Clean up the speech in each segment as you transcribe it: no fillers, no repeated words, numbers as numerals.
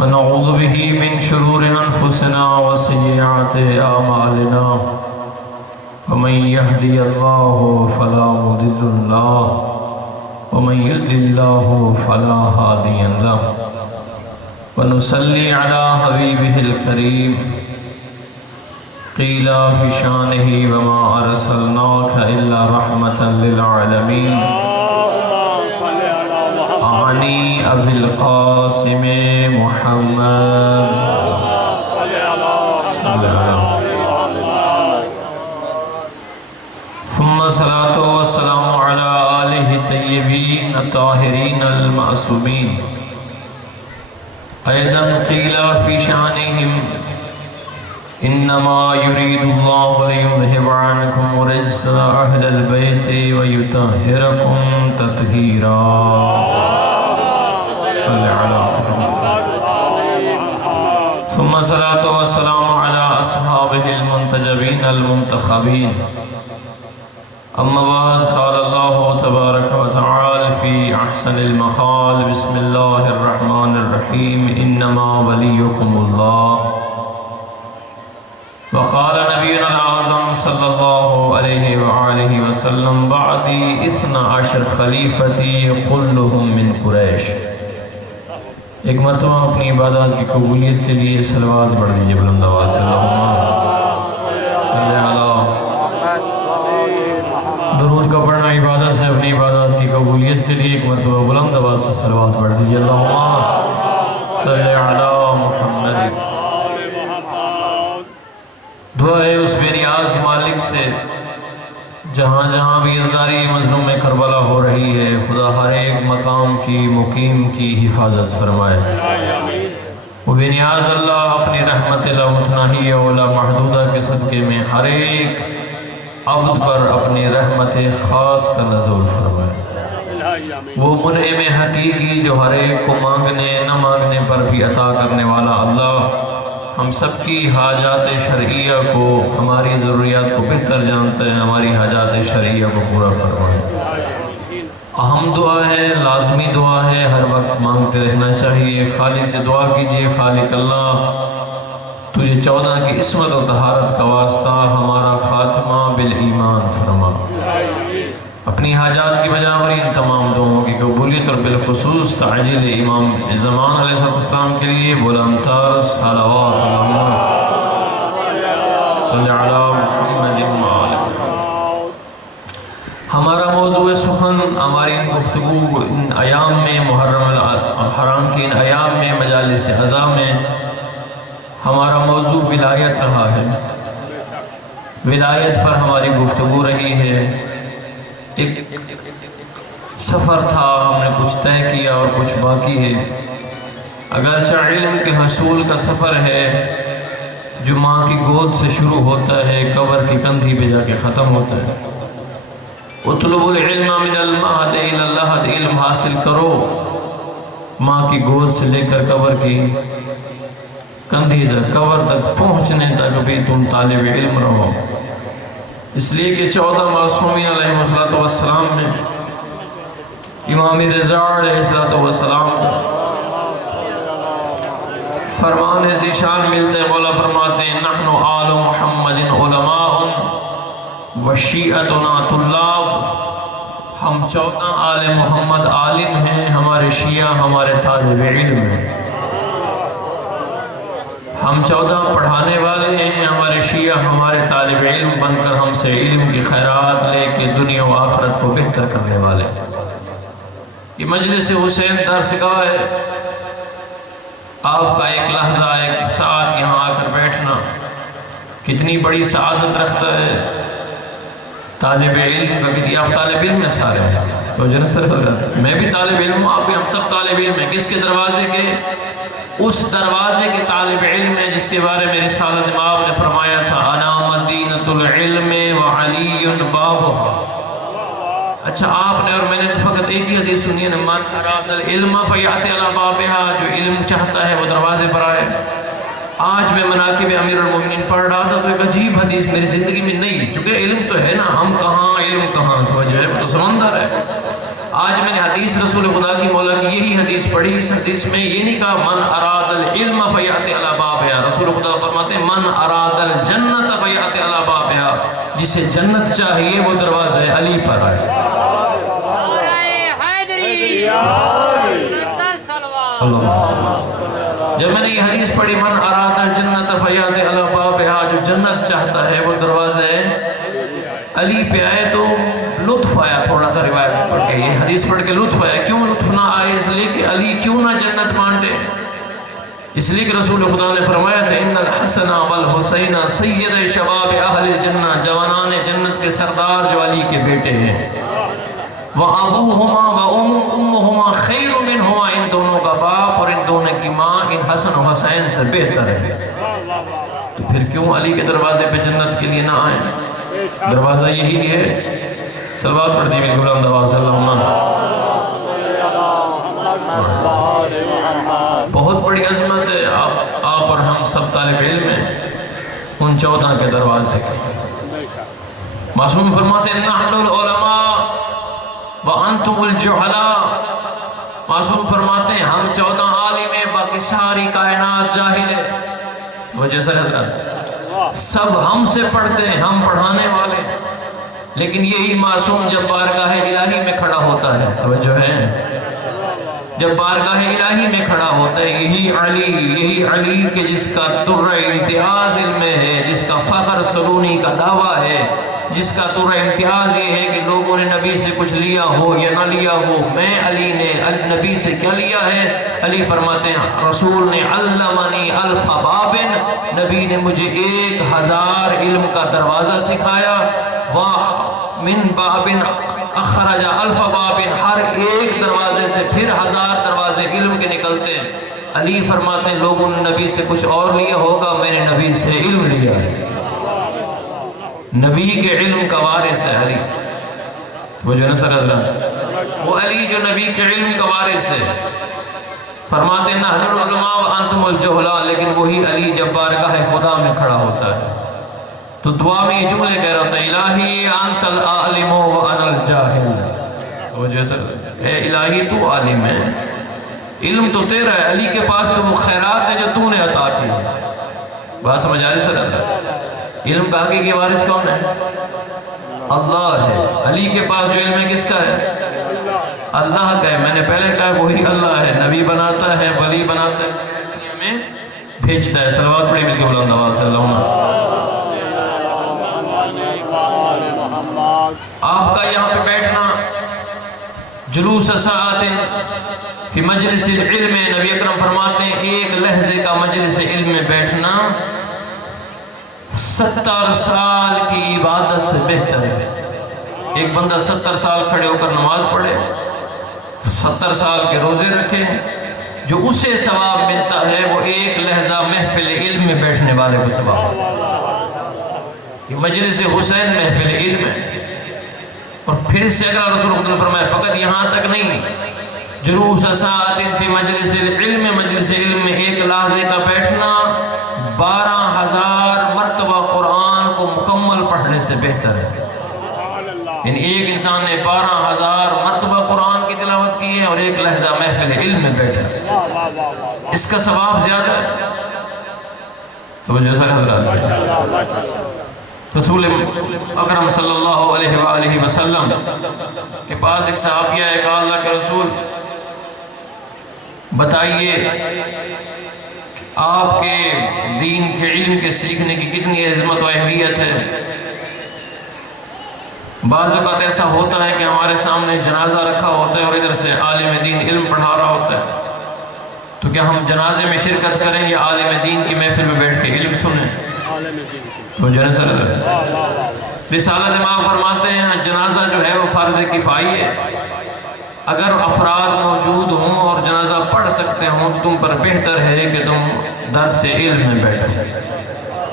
ونعوذ به من شرور أنفسنا وسيئات أعمالنا ومن يهدي الله فلا مضل له ومن يضلل الله فلا هادي له ونصلي على حبيبه الكريم قيل في شانه وما أرسلناك إلا رحمة للعالمين أعني أبي القاسم محمد ثم الصلاة والسلام على آله الطيبين الطاهرين المعصومين أيضا قيل في شانهم إنما يريد الله ليذهب عنكم رجس أهل البيت ويطهركم تطهيرا صل على ثم الصلاة والسلام على أصحابه المنتجبين المنتخبين أما بعد قال الله تبارك وتعالى في أحسن المقال بسم الله الرحمن الرحيم إنما وليكم الله وقال نبينا الأعظم صلى الله عليه وآله وسلم بعدي 12 خلیفتی كلهم من قریش۔ ایک مرتبہ اپنی عبادات کی قبولیت کے لیے صلوات پڑھ دیجئے بلند آواز سے اللہم صلی علی۔ درود کا پڑھنا عبادت سے اپنی عبادات کی قبولیت کے لیے ایک مرتبہ بلند آواز سے صلوات پڑھ دیجئے اللہم صلی علی محمد۔ دعا ہے اس بے نیاز مالک سے جہاں جہاں بھی ازداری مظلوم کربلا ہو رہی ہے خدا ہر ایک مقام کی مقیم کی حفاظت فرمائے۔ وہ بے نیاز اللہ اپنی رحمت لا متناہی ولا محدودہ کے صدقے میں ہر ایک عبد پر اپنی رحمت خاص کا نزول فرمائے۔ وہ منعم حقیقی جو ہر ایک کو مانگنے نہ مانگنے پر بھی عطا کرنے والا اللہ ہم سب کی حاجات شرعیہ کو ہماری ضروریات کو بہتر جانتے ہیں، ہماری حاجات شرعیہ کو پورا فرمائے۔ اہم دعا ہے، لازمی دعا ہے، ہر وقت مانگتے رہنا چاہیے۔ خالق سے دعا کیجئے خالق اللہ تجھے 14 کی عصمت و طہارت کا واسطہ ہمارا خاتمہ بالایمان فرما۔ اپنی حاجات کی بجاوری ان تمام دعاؤں کی قبولیت اور بالخصوص تعجیل امام زمان علیہ السلام کے لیے بلندتر صلوات اللہم صلی علی محمد وآلہ۔ ہمارا موضوع سخن ہماری گفتگو ان ایام میں محرم الحرام کی ان ایام میں مجالس عزا میں ہمارا موضوع ولایت رہا ہے۔ ولایت پر ہماری گفتگو رہی ہے۔ ایک سفر تھا، ہم نے کچھ طے کیا اور کچھ باقی ہے۔ اگرچہ علم کے حصول کا سفر ہے جو ماں کی گود سے شروع ہوتا ہے، قبر کی کندھی پہ جا کے ختم ہوتا ہے۔ اطلب العلم من المہد الی اللحد، علم حاصل کرو ماں کی گود سے لے کر قبر کی کندھی تک، قبر تک پہنچنے تک بھی تم طالب علم رہو۔ اس لیے کہ 14 معصومین علیہ السلام میں امام رضا علیہ السلام فرمان ذیشان ملتے ہیں، مولا فرماتے ہیں نحن آل محمد علماء وشیعتنا طلاب، ہم 14 آل محمد عالم ہیں، ہمارے شیعہ ہمارے طالب علم ہیں۔ ہم 14 پڑھانے والے ہیں، ہمارے شیعہ ہمارے طالب علم بن کر ہم سے علم کی خیرات لے کے دنیا و آخرت کو بہتر کرنے والے۔ یہ مجلس حسین درسگاہ ہے، آپ کا ایک لحظہ ایک ساتھ یہاں آ کر بیٹھنا کتنی بڑی سعادت رکھتا ہے۔ طالب علم کا کتنی، آپ طالب علم میں سارے ہیں تو میں بھی طالب علم ہوں، آپ بھی، ہم سب طالب علم ہیں۔ کس کے دروازے کے؟ اس دروازے کے طالب علم ہے جس کے بارے میں رسالت امام نے فرمایا تھا انا مدینۃ العلم وعلی بابها۔ اچھا آپ نے اور میں نے فقط ایک ہی حدیث سنی ہے، من اراد العلم فیأتی علی بابها، جو علم چاہتا ہے وہ دروازے پر آئے۔ آج میں مناقب امیر المومنین پڑھ رہا تھا تو ایک عجیب حدیث میری زندگی میں نہیں، چونکہ علم تو ہے نا، ہم کہاں علم کہاں، توجہ ہے، وہ تو سمندر ہے۔ آج میں نے حدیث رسول خدا کی مولا کی یہی حدیث پڑھی. اس حدیث میں یہ نہیں کہا من اراد العلم فیأتی علی بابہا. رسول خدا فرماتے ہیں من اراد الجنت فیأتی علی بابہا. جسے جنت چاہیے وہ دروازہ علی پر آئے. جب میں نے یہ حدیث پڑھی من اراد الجنت فیأتی علی بابہا، جو جنت چاہتا ہے وہ دروازہ علی پہ آئے، تو لطف آیا تھوڑا سا روایت پڑھ کے. یہ حدیث پڑھ کے لطف آیا. کیوں لطف نہ آئے؟ اس لیے کہ علی کیوں نہ جنت مانتے. اس لیے کہ رسول خدا نے فرمایا تھا ان الحسن والحسین سید شباب اہل الجنہ، جوانان جنت کے سردار جو علی کے بیٹے ہیں. وَأَبُوهُمَا وَأُمُّهُمَا خَيْرٌ مِّنْهُمَا، ان دونوں کا باپ اور ان دونوں کی ماں ان حسن و حسین سے بہتر ہے. تو پھر کیوں علی کے دروازے پہ جنت کے لیے نہ آئیں؟ دروازہ یہی ہے. صلوات پڑھ دیئے غلام نواز صلی اللہ علیہ وسلم. بہت بڑی عظمت ہے. آپ اور ہم سب طالب علم ہیں ان 14 کے دروازے کے. معصوم فرماتے ہیں نحن العلماء وَأَنْتُمُ الْجُحَلَاء. معصوم فرماتے ہیں ہم 14 عالم ہیں، باقی ساری کائنات جاہل ہے. وجہ سے حضرت سب ہم سے پڑھتے ہیں، ہم پڑھانے والے. لیکن یہی معصوم جب بارگاہ الہی میں کھڑا ہوتا ہے، توجہ ہے، جب بارگاہ الہی میں کھڑا ہوتا ہے، یہی علی کہ جس کا در امتیاز علم ہے، جس کا فخر سلونی کا دعویٰ ہے، جس کا در امتیاز یہ ہے کہ لوگوں نے نبی سے کچھ لیا ہو یا نہ لیا ہو، میں علی نے نبی سے کیا لیا ہے؟ علی فرماتے ہیں رسول نے علمنی الف باب، نبی نے مجھے 1000 علم کا دروازہ سکھایا. وَمِن بَابٍ اخرج الف باب، ہر ایک دروازے سے پھر 1000 دروازے علم کے نکلتے ہیں. علی فرماتے ہیں لوگوں نے نبی سے کچھ اور لیا ہوگا، میں نے نبی سے علم لیا ہے. نبی کے علم کا وارث ہے علی. وہ جو نصر اللہ، وہ علی جو نبی کے علم کا وارث ہے. فرماتے ہیں نحن العلماء وانتم الجہلاء. لیکن وہی علی جب بارگاہ خدا میں کھڑا ہوتا ہے تو دعا میں یہ جملے کہہ رہا ہوتا ہے الہی انت العالم وانا الجاہل. وہ جیسا اے الہی تو عالم ہے، علم تو تیرا ہے. علی کے پاس تو وہ خیرات ہے جو تو نے عطا کی. بات سمجھ آ رہی سر؟ علم کا حقیقی وارث کون ہے؟ اللہ ہے. علی کے پاس جو علم ہے کس کا ہے؟ اللہ کا ہے. میں نے پہلے کہا وہی اللہ ہے، نبی بناتا ہے، ولی بناتا ہے، دنیا میں بھیجتا ہے. صلوات پڑھی مل کے بلند آواز صلی اللہ علیہ وسلم. آپ کا یہاں پہ بیٹھنا جلوس ساعت فی مجلس العلم، نبی اکرم فرماتے ہیں ایک لحظے کا مجلس علم میں بیٹھنا 70 سال کی عبادت سے بہتر ہے. ایک بندہ 70 سال کھڑے ہو کر نماز پڑھے، 70 سال کے روزے رکھے، جو اسے ثواب ملتا ہے وہ ایک لحظہ محفل علم میں بیٹھنے والے کو ثواب. یہ مجلس حسین محفل علم ہے. اور پھر سے اگر رسول اللہ نے فرمایا فقط یہاں تک نہیں، جلوس ساعت فی مجلس العلم، مجلس علم میں ایک لحظے کا بیٹھنا 12,000 مرتبہ قرآن کو مکمل پڑھنے سے بہتر ہے. یعنی ایک انسان نے 12,000 مرتبہ قرآن کی تلاوت کی ہے اور ایک لحظہ محفل علم میں بیٹھا، اس کا ثواب زیادہ ہے. تو جیسا حضرات رسول اکرم صلی اللہ علیہ وآلہ وسلم کے پاس ایک صحابی آئے، کہا اللہ کے رسول بتائیے آپ کے دین کے علم کے سیکھنے کی کتنی عظمت و اہمیت ہے. بعض اوقات ایسا ہوتا ہے کہ ہمارے سامنے جنازہ رکھا ہوتا ہے اور ادھر سے عالم دین علم پڑھا رہا ہوتا ہے، تو کیا ہم جنازے میں شرکت کریں یا عالم دین کی محفل میں بیٹھ کے علم سنیں؟ تو رسالت امام فرماتے ہیں جنازہ جو ہے وہ فرض کفائی ہے. اگر افراد موجود ہوں اور جنازہ پڑھ سکتے ہوں تو تم پر بہتر ہے کہ تم درس علم میں بیٹھو.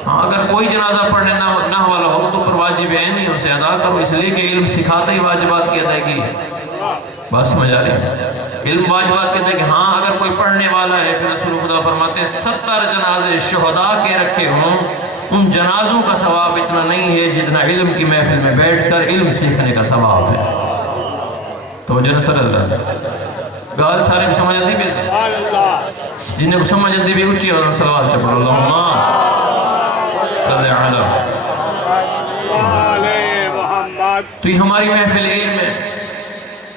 ہاں اگر کوئی جنازہ پڑھنے نہ والا ہو تو پر واجب ہے نہیں اسے ادا کرو، اس لیے کہ علم سکھاتا ہی واجبات کی ادائیگی ہے. بات سمجھ آ رہی ہے؟ علم واجبات کی ادائیگی. ہاں اگر کوئی پڑھنے والا ہے، پھر رسول خدا فرماتے ہیں 70 جنازے شہداء کے رکھے ہوں، ان جنازوں کا ثواب اتنا نہیں ہے جتنا علم کی محفل میں بیٹھ کر علم سیکھنے کا ثواب ہے. توجہ نہ سر اللہ گال سارے سمجھ دی بھی جنہیں کو سمجھ دی بھی اچھی اور صلوات سے پڑھو اللہم صلی علی تو یہ ہماری محفل علم ہے،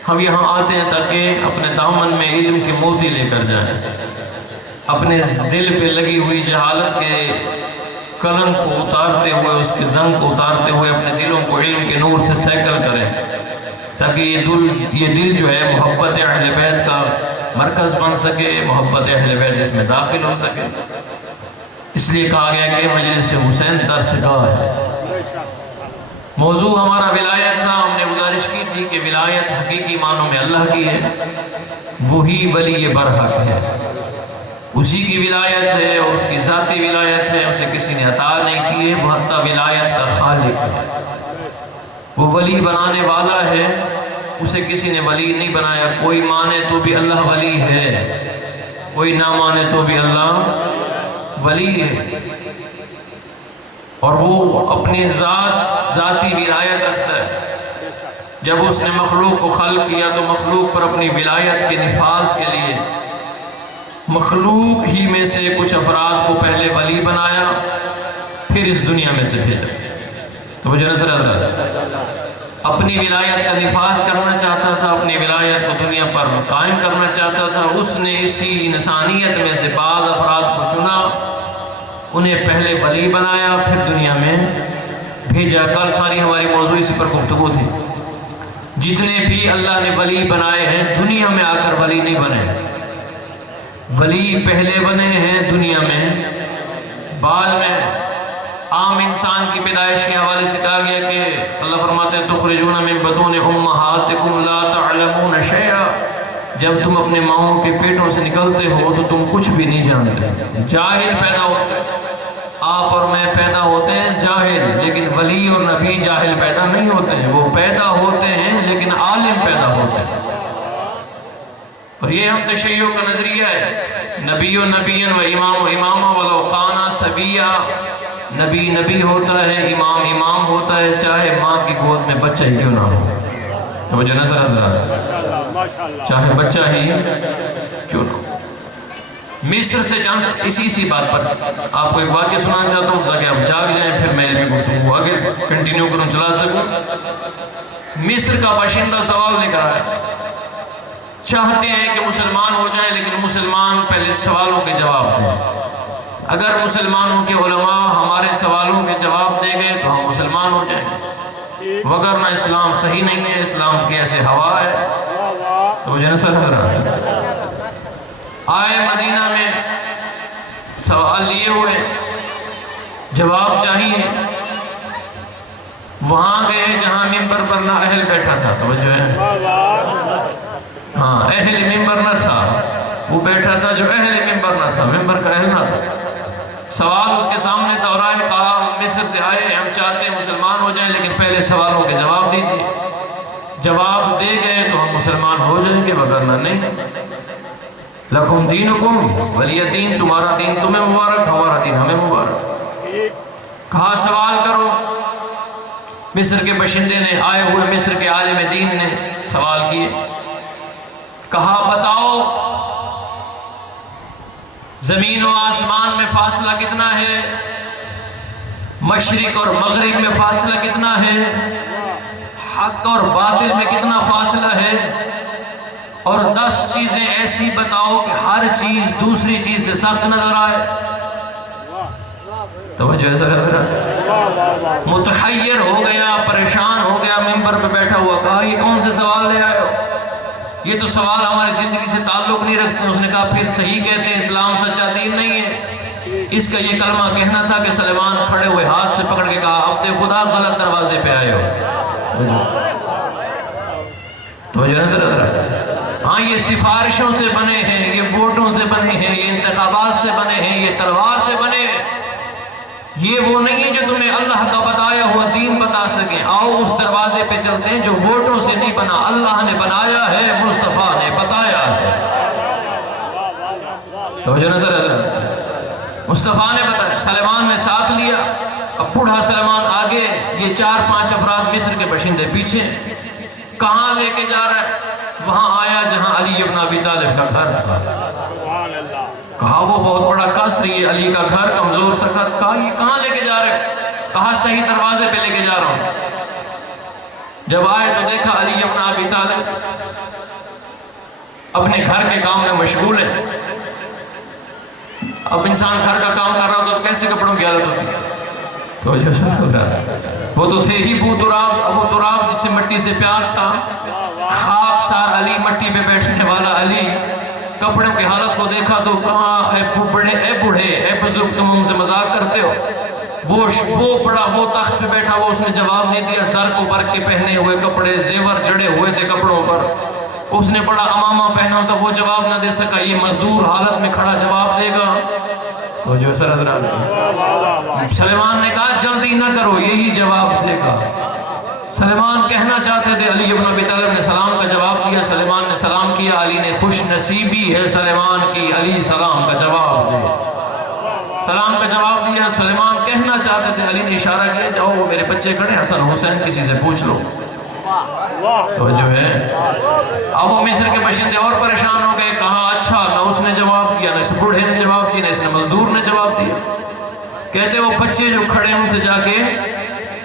ہم یہاں آتے ہیں تاکہ اپنے دامن میں علم کے موتی لے کر جائیں، اپنے دل پہ لگی ہوئی جہالت کے کلنگ کو اتارتے ہوئے، اس کے زنگ کو اتارتے ہوئے اپنے دلوں کو علم کے نور سے سینکل کریں، تاکہ یہ دل جو ہے محبت اہل بیت کا مرکز بن سکے، محبت اہل بیت اس میں داخل ہو سکے۔ اس لیے کہا گیا کہ مجلس حسین درس گاہ ہے۔ موضوع ہمارا ولایت تھا، ہم نے گزارش کی تھی کہ ولایت حقیقی معنوں میں اللہ کی ہے، وہی ولی برحق ہے، اسی کی ولایت ہے اور اس کی ذاتی ولایت ہے، اسے کسی نے عطا نہیں کی ہے، وہ حتی ولایت کا خالق ہے، وہ ولی بنانے والا ہے، اسے کسی نے ولی نہیں بنایا۔ کوئی مانے تو بھی اللہ ولی ہے، کوئی نہ مانے تو بھی اللہ ولی ہے، اور وہ اپنی ذاتی ولایت رکھتا ہے۔ جب اس نے مخلوق کو خلق کیا تو مخلوق پر اپنی ولایت کے نفاذ کے لیے مخلوق ہی میں سے کچھ افراد کو پہلے ولی بنایا، پھر اس دنیا میں سے بھیجا۔ تو مجھے نظر آتا ہے اپنی ولایت کا نفاذ کرنا چاہتا تھا، اپنی ولایت کو دنیا پر قائم کرنا چاہتا تھا، اس نے اسی انسانیت میں سے بعض افراد کو چنا، انہیں پہلے ولی بنایا، پھر دنیا میں بھیجا۔ کل ساری ہماری موضوع اسی پر گفتگو تھی۔ جتنے بھی اللہ نے ولی بنائے ہیں دنیا میں آ کر ولی نہیں بنے، ولی پہلے بنے ہیں دنیا میں بعد میں۔ عام انسان کی پیدائش کے حوالے سے کہا گیا کہ اللہ فرماتے ہیں تخرجون من بطون امہاتکم لا تعلمون شیئا، جب تم اپنے ماؤں کے پیٹوں سے نکلتے ہو تو تم کچھ بھی نہیں جانتے، جاہل پیدا ہوتے ہیں۔ آپ اور میں پیدا ہوتے ہیں جاہل، لیکن ولی اور نبی جاہل پیدا نہیں ہوتے ہیں، وہ پیدا ہوتے ہیں لیکن عالم پیدا ہوتے ہیں۔ اور یہ ہم تشیع کا نظریہ ہے، نبی و نبی و امام و امامہ ولو کانا سبیہ، نبی نبی ہوتا ہے، امام امام ہوتا ہے، چاہے ماں کی گود میں بچہ ہی کیوں نہ ہو۔ تو مجھے نظر آتا ہے چاہے بچہ ہی کیوں نہ ہو۔ مصر سے چاند اسی بات پر آپ کو ایک واقعہ سنانا چاہتا ہوں تاکہ آپ جاگ جائیں، پھر میں بھی گفتگو آگے کنٹینیو کروں، چلا سکوں۔ مصر کا باشندہ سوال لے کر آیا، چاہتے ہیں کہ مسلمان ہو جائیں لیکن مسلمان پہلے سوالوں کے جواب دیں۔ اگر مسلمانوں کے علماء ہمارے سوالوں کے جواب دے گئے تو ہم مسلمان ہو جائیں گے، وگرنہ اسلام صحیح نہیں ہے، اسلام کی ایسے ہوا ہے۔ تو مجھے نہ سر رہا ہے آئے مدینہ میں سوال لیے ہوئے، جواب چاہیے، وہاں گئے جہاں ممبر پر نہ اہل بیٹھا تھا، توجہ ہے، ہاں اہل ممبر نہ تھا، وہ بیٹھا تھا جو اہل ممبر نہ تھا، ممبر کا اہل نہ تھا۔ سوال اس کے سامنے دہرائے، کہا ہم مصر سے آئے ہیں، ہم چاہتے ہیں مسلمان ہو جائیں لیکن پہلے سوالوں کے جواب دیجئے۔ جواب دے گئے تو ہم مسلمان ہو جائیں گے، وگرنہ نہیں۔ لکم دینکم ولی دین، تمہارا دین تمہیں مبارک، ہمارا دین ہمیں مبارک۔ کہا سوال کرو۔ مصر کے باشندے نے، آئے ہوئے مصر کے عالم دین نے سوال کیے، کہا بتاؤ زمین و آسمان میں فاصلہ کتنا ہے، مشرق اور مغرب میں فاصلہ کتنا ہے، حق اور باطل میں کتنا فاصلہ ہے، اور 10 چیزیں ایسی بتاؤ کہ ہر چیز دوسری چیز سے سخت نظر آئے۔ توجہ ایسا کر رہا ہے، متحیر ہو گیا، پریشان ہو گیا، ممبر پہ بیٹھا ہوا، کہا یہ کون سے سوال لے آئے ہو، یہ تو سوال ہماری زندگی سے تعلق نہیں رکھتے۔ اس نے کہا پھر صحیح کہتے ہیں، اسلام سچا دین نہیں ہے۔ اس کا یہ کلمہ کہنا تھا کہ سلیمان کھڑے ہوئے ہاتھ سے پکڑ کے کہا عبد خدا غلط دروازے پہ آئے ہو۔ توجہ نظر آ رہا ہے، ہاں یہ سفارشوں سے بنے ہیں، یہ ووٹوں سے بنے ہیں، یہ انتخابات سے بنے ہیں، یہ تلوار سے بنے ہیں، یہ وہ نہیں ہے جو تمہیں اللہ کا بتایا ہوا دین بتا سکیں۔ آؤ اس دروازے پہ چلتے ہیں جو ووٹوں سے نہیں بنا، اللہ نے بنایا ہے، مصطفیٰ نے بتایا ہے۔ توجہ نظر آ رہا ہے، مصطفیٰ نے بتایا، سلیمان نے ساتھ لیا، اب بوڑھا سلیمان آگے، یہ 4-5 افراد مصر کے باشندے پیچھے۔ کہاں لے کے جا رہا ہے؟ وہاں آیا جہاں علی ابن ابی طالب کا گھر تھا۔ کہا وہ بہت بڑا قصر، یہ علی کا گھر، کمزور سخت۔ کہا یہ کہاں لے کے جا رہے؟ کہا صحیح دروازے پہ لے کے جا رہا ہوں۔ جب آئے تو دیکھا علی ابن ابی طالب اپنے گھر کے کام میں مشغول ہے۔ اب انسان گھر کا کام کر رہا ہوتا تو کیسے کپڑوں کی حالت ہوتی؟ تو جو سر ہوتا وہ تو تھے ہی ابو تراب جسے مٹی سے پیار تھا، خاک سار علی، مٹی پہ بیٹھنے والا علی۔ کپڑوں کی حالت کو دیکھا تو کہا اے بوڑھے اے بزرگ، تم ہم سے مذاق کرتے ہو؟ وہ تخت پہ بیٹھا، وہ اس نے جواب نہیں دیا۔ سر کو بر کے پہنے ہوئے کپڑے، زیور جڑے ہوئے تھے کپڑوں پر، اس نے بڑا امامہ پہنا تھا، وہ جواب نہ دے سکا۔ یہ مزدور حالت میں کھڑا جواب دے گا؟ تو جو سر حضرات، سلیمان نے کہا جلدی نہ کرو، یہی جواب دے گا۔ سلیمان کہنا چاہتے تھے، علی ابن ابی طالب نے سلام کا جواب دیا، سلیمان نے سلام کیا، علی نے خوش نصیبی ہے سلیمان کی، علی سلام کا جواب دے۔ سلام کا جواب دیا، سلیمان کہنا چاہتے تھے، علی نے اشارہ کیا جاؤ وہ میرے بچے کھڑے حسن حسین، کسی سے پوچھ لو۔ تو جو ہے اب وہ مصر کے باشندے اور پریشان ہو گئے۔ کہا اچھا، نہ اس نے جواب دیا، نہ اس بوڑھے نے جواب دیا، نہ اس نے مزدور نے جواب دیا۔ کہتے وہ بچے جو کھڑے ان سے جا کے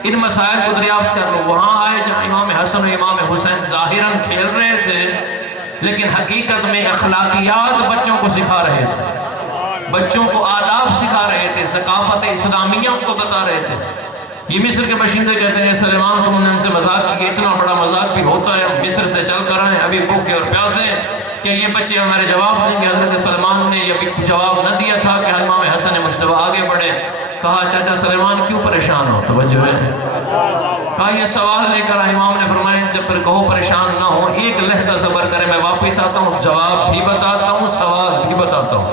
ان مسائل کو دریافت کر لو۔ وہاں آئے جہاں امام حسن و امام حسین ظاہراً کھیل رہے تھے، لیکن حقیقت میں اخلاقیات بچوں کو سکھا رہے تھے، بچوں کو آداب سکھا رہے تھے، ثقافت اسلامیہ ان کو بتا رہے تھے۔ یہ مصر کے باشندے کہتے ہیں سلیمان تم نے ہم سے مذاق کیا، اتنا بڑا مذاق بھی ہوتا ہے؟ ہم مصر سے چل کر آئے ابھی بھوکے اور پیاسے، کہ یہ بچے ہمارے جواب دیں گے؟ حضرت سلیمان نے یہ جواب نہ دیا تھا کہ امام حسن مجتبی آگے بڑھے۔ کہا چاچا سلیمان کیوں پریشان ہو؟ توجہ ہے۔ کہا یہ سوال لے کر امام نے فرمایا ان سے پھر کہو پریشان نہ ہو، ایک لحظہ صبر کرے، میں واپس آتا ہوں، جواب بھی بتاتا ہوں، سوال بھی بتاتا ہوں۔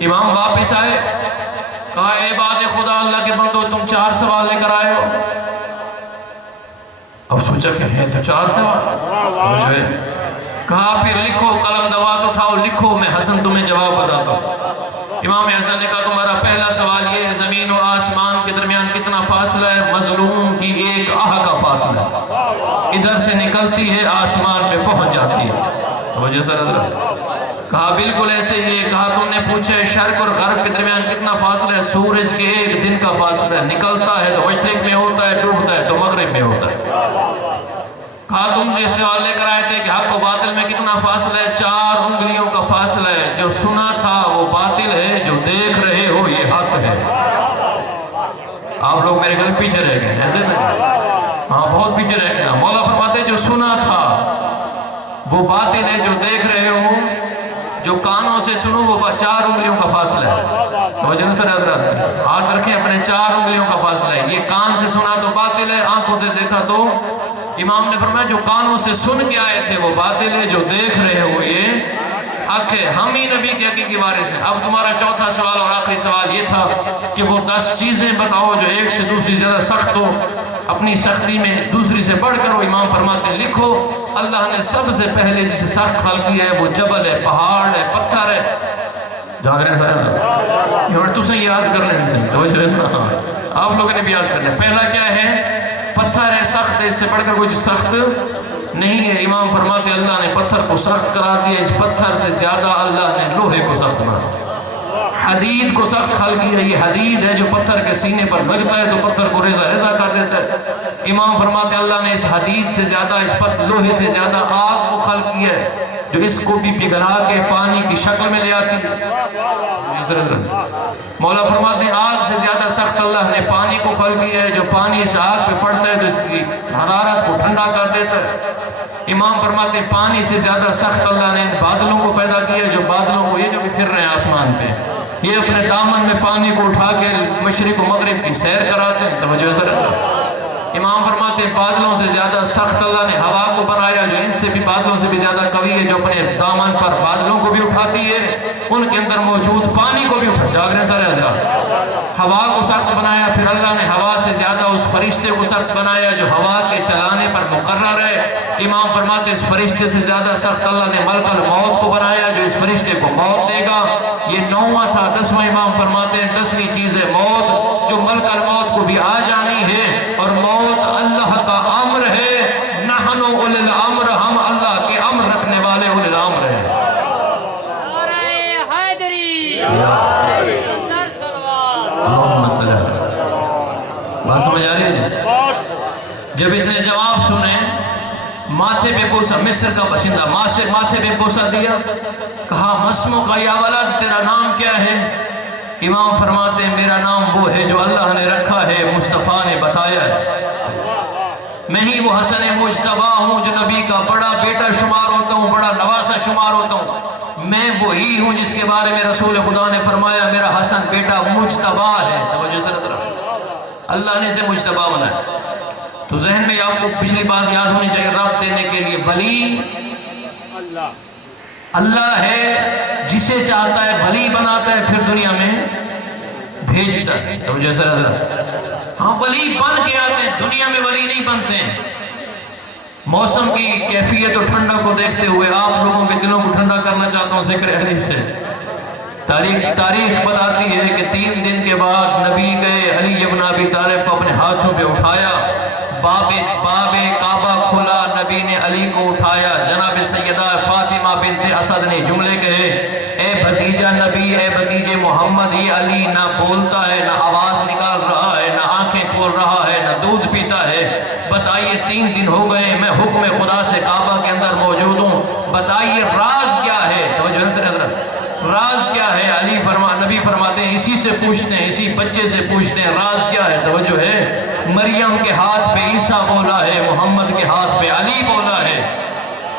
امام واپس آئے، کہا اے عباد خدا، اللہ کے بندو، تم 4 سوال لے کر آئے ہو۔ اب سوچا کہ ہے تو 4 سوال۔ کہا پھر لکھو، قلم دوات اٹھاؤ، لکھو، میں حسن تمہیں جواب بتاتا ہوں۔ امام حسن نے کہا تمہارا پہلا سوال یہ ہے، زمین و آسمان کے درمیان کتنا فاصلہ ہے؟ مظلوم کی ایک آہ کا فاصلہ، ادھر سے نکلتی ہے آسمان پہ پہنچ جاتی ہے۔ توجہ سر حضرت۔ کہا بالکل ایسے ہی ہے۔ کہا تم نے پوچھا ہے شرق اور غرب کے درمیان کتنا فاصلہ ہے؟ سورج کے 1 دن کا فاصلہ ہے، نکلتا ہے تو مشرق میں ہوتا ہے، ڈوبتا ہے تو مغرب میں ہوتا ہے۔ کہا تم یہ سوال لے کر آئے تھے کہ حق و باطل میں کتنا فاصلہ ہے؟ 4 انگلیوں کا فاصلہ ہے، جو سنا تھا وہ باطل ہے، جو دیکھ رہے ہو یہ حق ہے۔ آپ لوگ میرے گھر پیچھے رہ گئے، ایسے میں ہاں بہت پیچھے رہ گئے۔ مولا فرماتے جو سنا تھا وہ باطل ہے، جو دیکھ رہے ہو، جو کانوں سے سنو وہ 4 انگلیوں کا فاصلہ ہے۔ توجہ نہ سر حضرات، ہاتھ رکھیں، اپنے 4 انگلیوں کا فاصلہ ہے۔ یہ کان سے سنا تو باطل ہے، آنکھوں سے دیکھا تو امام نے فرمایا جو کانوں سے سن کے آئے تھے وہ باطل ہے، جو دیکھ رہے ہو یہ حق ہے۔ ہم ہی نبی کے حقیقی وارث ہیں۔ اب تمہارا چوتھا سوال اور آخری سوال یہ تھا کہ وہ 10 چیزیں بتاؤ جو ایک سے دوسری زیادہ سخت ہو، اپنی سختی میں دوسری سے بڑھ کر ہو۔ امام فرماتے ہیں لکھو، اللہ نے سب سے پہلے جسے سخت خلق کیا ہے وہ جبل ہے، پہاڑ ہے، پتھر ہے۔ جاگ رہے ہیں سر؟ یہ تو سے یاد کر لیں سے، توجہ ہے نا، آپ لوگوں نے بھی یاد کرنا ہے۔ پہلا کیا ہے؟ پتھر ہے، سخت ہے، اس سے بڑھ کر کچھ سخت نہیں ہے۔ امام فرماتے اللہ نے پتھر کو سخت قرار دیا، اس پتھر سے زیادہ اللہ نے لوہے کو سخت بنا، حدید کو سخت خلق کیا۔ یہ حدید ہے جو پتھر کے سینے پر لگتا ہے تو پتھر کو ریزہ ریزہ کر دیتا ہے۔ امام فرماتے اللہ نے اس حدید سے زیادہ، اس لوہے سے زیادہ آگ کو خلق کیا ہے جو اس کو بھی پگھلا کے پانی کی شکل میں لے آتی ہے۔ مولا فرماتے ہیں آگ سے زیادہ سخت اللہ نے پانی کو خلق کیا ہے، جو پانی اس آگ پہ پڑتا ہے تو اس کی حرارت کو ٹھنڈا کر دیتا ہے۔ امام فرماتے ہیں پانی سے زیادہ سخت اللہ نے بادلوں کو پیدا کیا ہے، جو بادلوں کو یہ جو بھی پھر رہے ہیں آسمان پہ، یہ اپنے دامن میں پانی کو اٹھا کے مشرق و مغرب کی سیر کراتے ہیں۔ توجہ سر، امام فرماتے ہیں بادلوں سے زیادہ سخت اللہ نے ہوا کو بنایا، جو ان سے بھی بادلوں سے بھی زیادہ قوی ہے، جو اپنے دامن پر بادلوں کو بھی اٹھاتی ہے، ان کے اندر موجود پانی کو بھی اٹھاتی ہے۔ جاگ رہے ہیں سارے حضرات؟ ہوا کو سخت بنایا، پھر اللہ نے ہوا سے زیادہ اس فرشتے کو سخت بنایا جو ہوا کے چلانے پر مقرر ہے۔ امام فرماتے ہیں اس فرشتے سے زیادہ سخت اللہ نے ملک الموت کو بنایا، جو اس فرشتے کو موت دے گا۔ یہ 9واں تھا۔ 10واں امام فرماتے ہیں 10ویں چیز ہے موت، جو ملک الموت کو بھی آ جانی ہے، اور موت اللہ کا امر ہے، نحن جب اس نے جواب سنے ماتھے پہ بوسا، مصر کا باشندہ، ماتھے پہ بوسا دیا، کہا مسمو کا یا ولد، تیرا نام کیا ہے؟ امام فرماتے ہیں میرا نام وہ ہے جو اللہ نے رکھا ہے، مصطفیٰ نے بتایا ہے، میں ہی وہ حسن مجتبی ہوں جو نبی کا بڑا بیٹا شمار ہوتا ہوں، بڑا نواسا شمار ہوتا ہوں، میں وہی ہوں جس کے بارے میں رسول خدا نے فرمایا میرا حسن بیٹا مجتبی ہے۔ توجہ سے نظر، اللہ نے اسے مجتبی بنایا۔ تو ذہن میں آپ کو پچھلی بات یاد ہونی چاہیے، رب دینے کے لیے ولی اللہ ہے، جسے چاہتا ہے ولی بناتا ہے، پھر دنیا میں بھیجتا ہے۔ توجہ سے نظر، ہاں ولی بن کے آتے ہیں، دنیا میں ولی نہیں بنتے ہیں۔ موسم کی کیفیت اور ٹھنڈا کو دیکھتے ہوئے آپ لوگوں کے دلوں کو ٹھنڈا کرنا چاہتا ہوں ذکر حدیث سے۔ تاریخ بتاتی ہے کہ 3 دن کے بعد نبی گئے، علی ابن ابی طالب کو اپنے ہاتھوں پہ اٹھایا، باب کعبہ کھلا، نبی نے علی کو اٹھایا، جناب سیدہ فاطمہ بنت اسد نے جملے کہے، اے بھتیجا نبی، اے بھتیجے محمد، یہ علی نہ بولتا ہے، نہ آواز نکال رہا ہے، نہ آنکھیں کھول رہا ہے، نہ دودھ پیتا ہے، بتائیے 3 دن ہو گئے میں حکم خدا سے کعبہ کے اندر موجود ہوں، بتائیے راز کیا ہے؟ توجہ سے حضرت، راز کیا ہے؟ نبی فرماتے ہیں اسی سے پوچھتے ہیں، اسی بچے سے پوچھتے ہیں راز کیا ہے؟ توجہ ہے، مریم کے ہاتھ پہ عیسیٰ بولا ہے، محمد کے ہاتھ پہ علی بولا ہے۔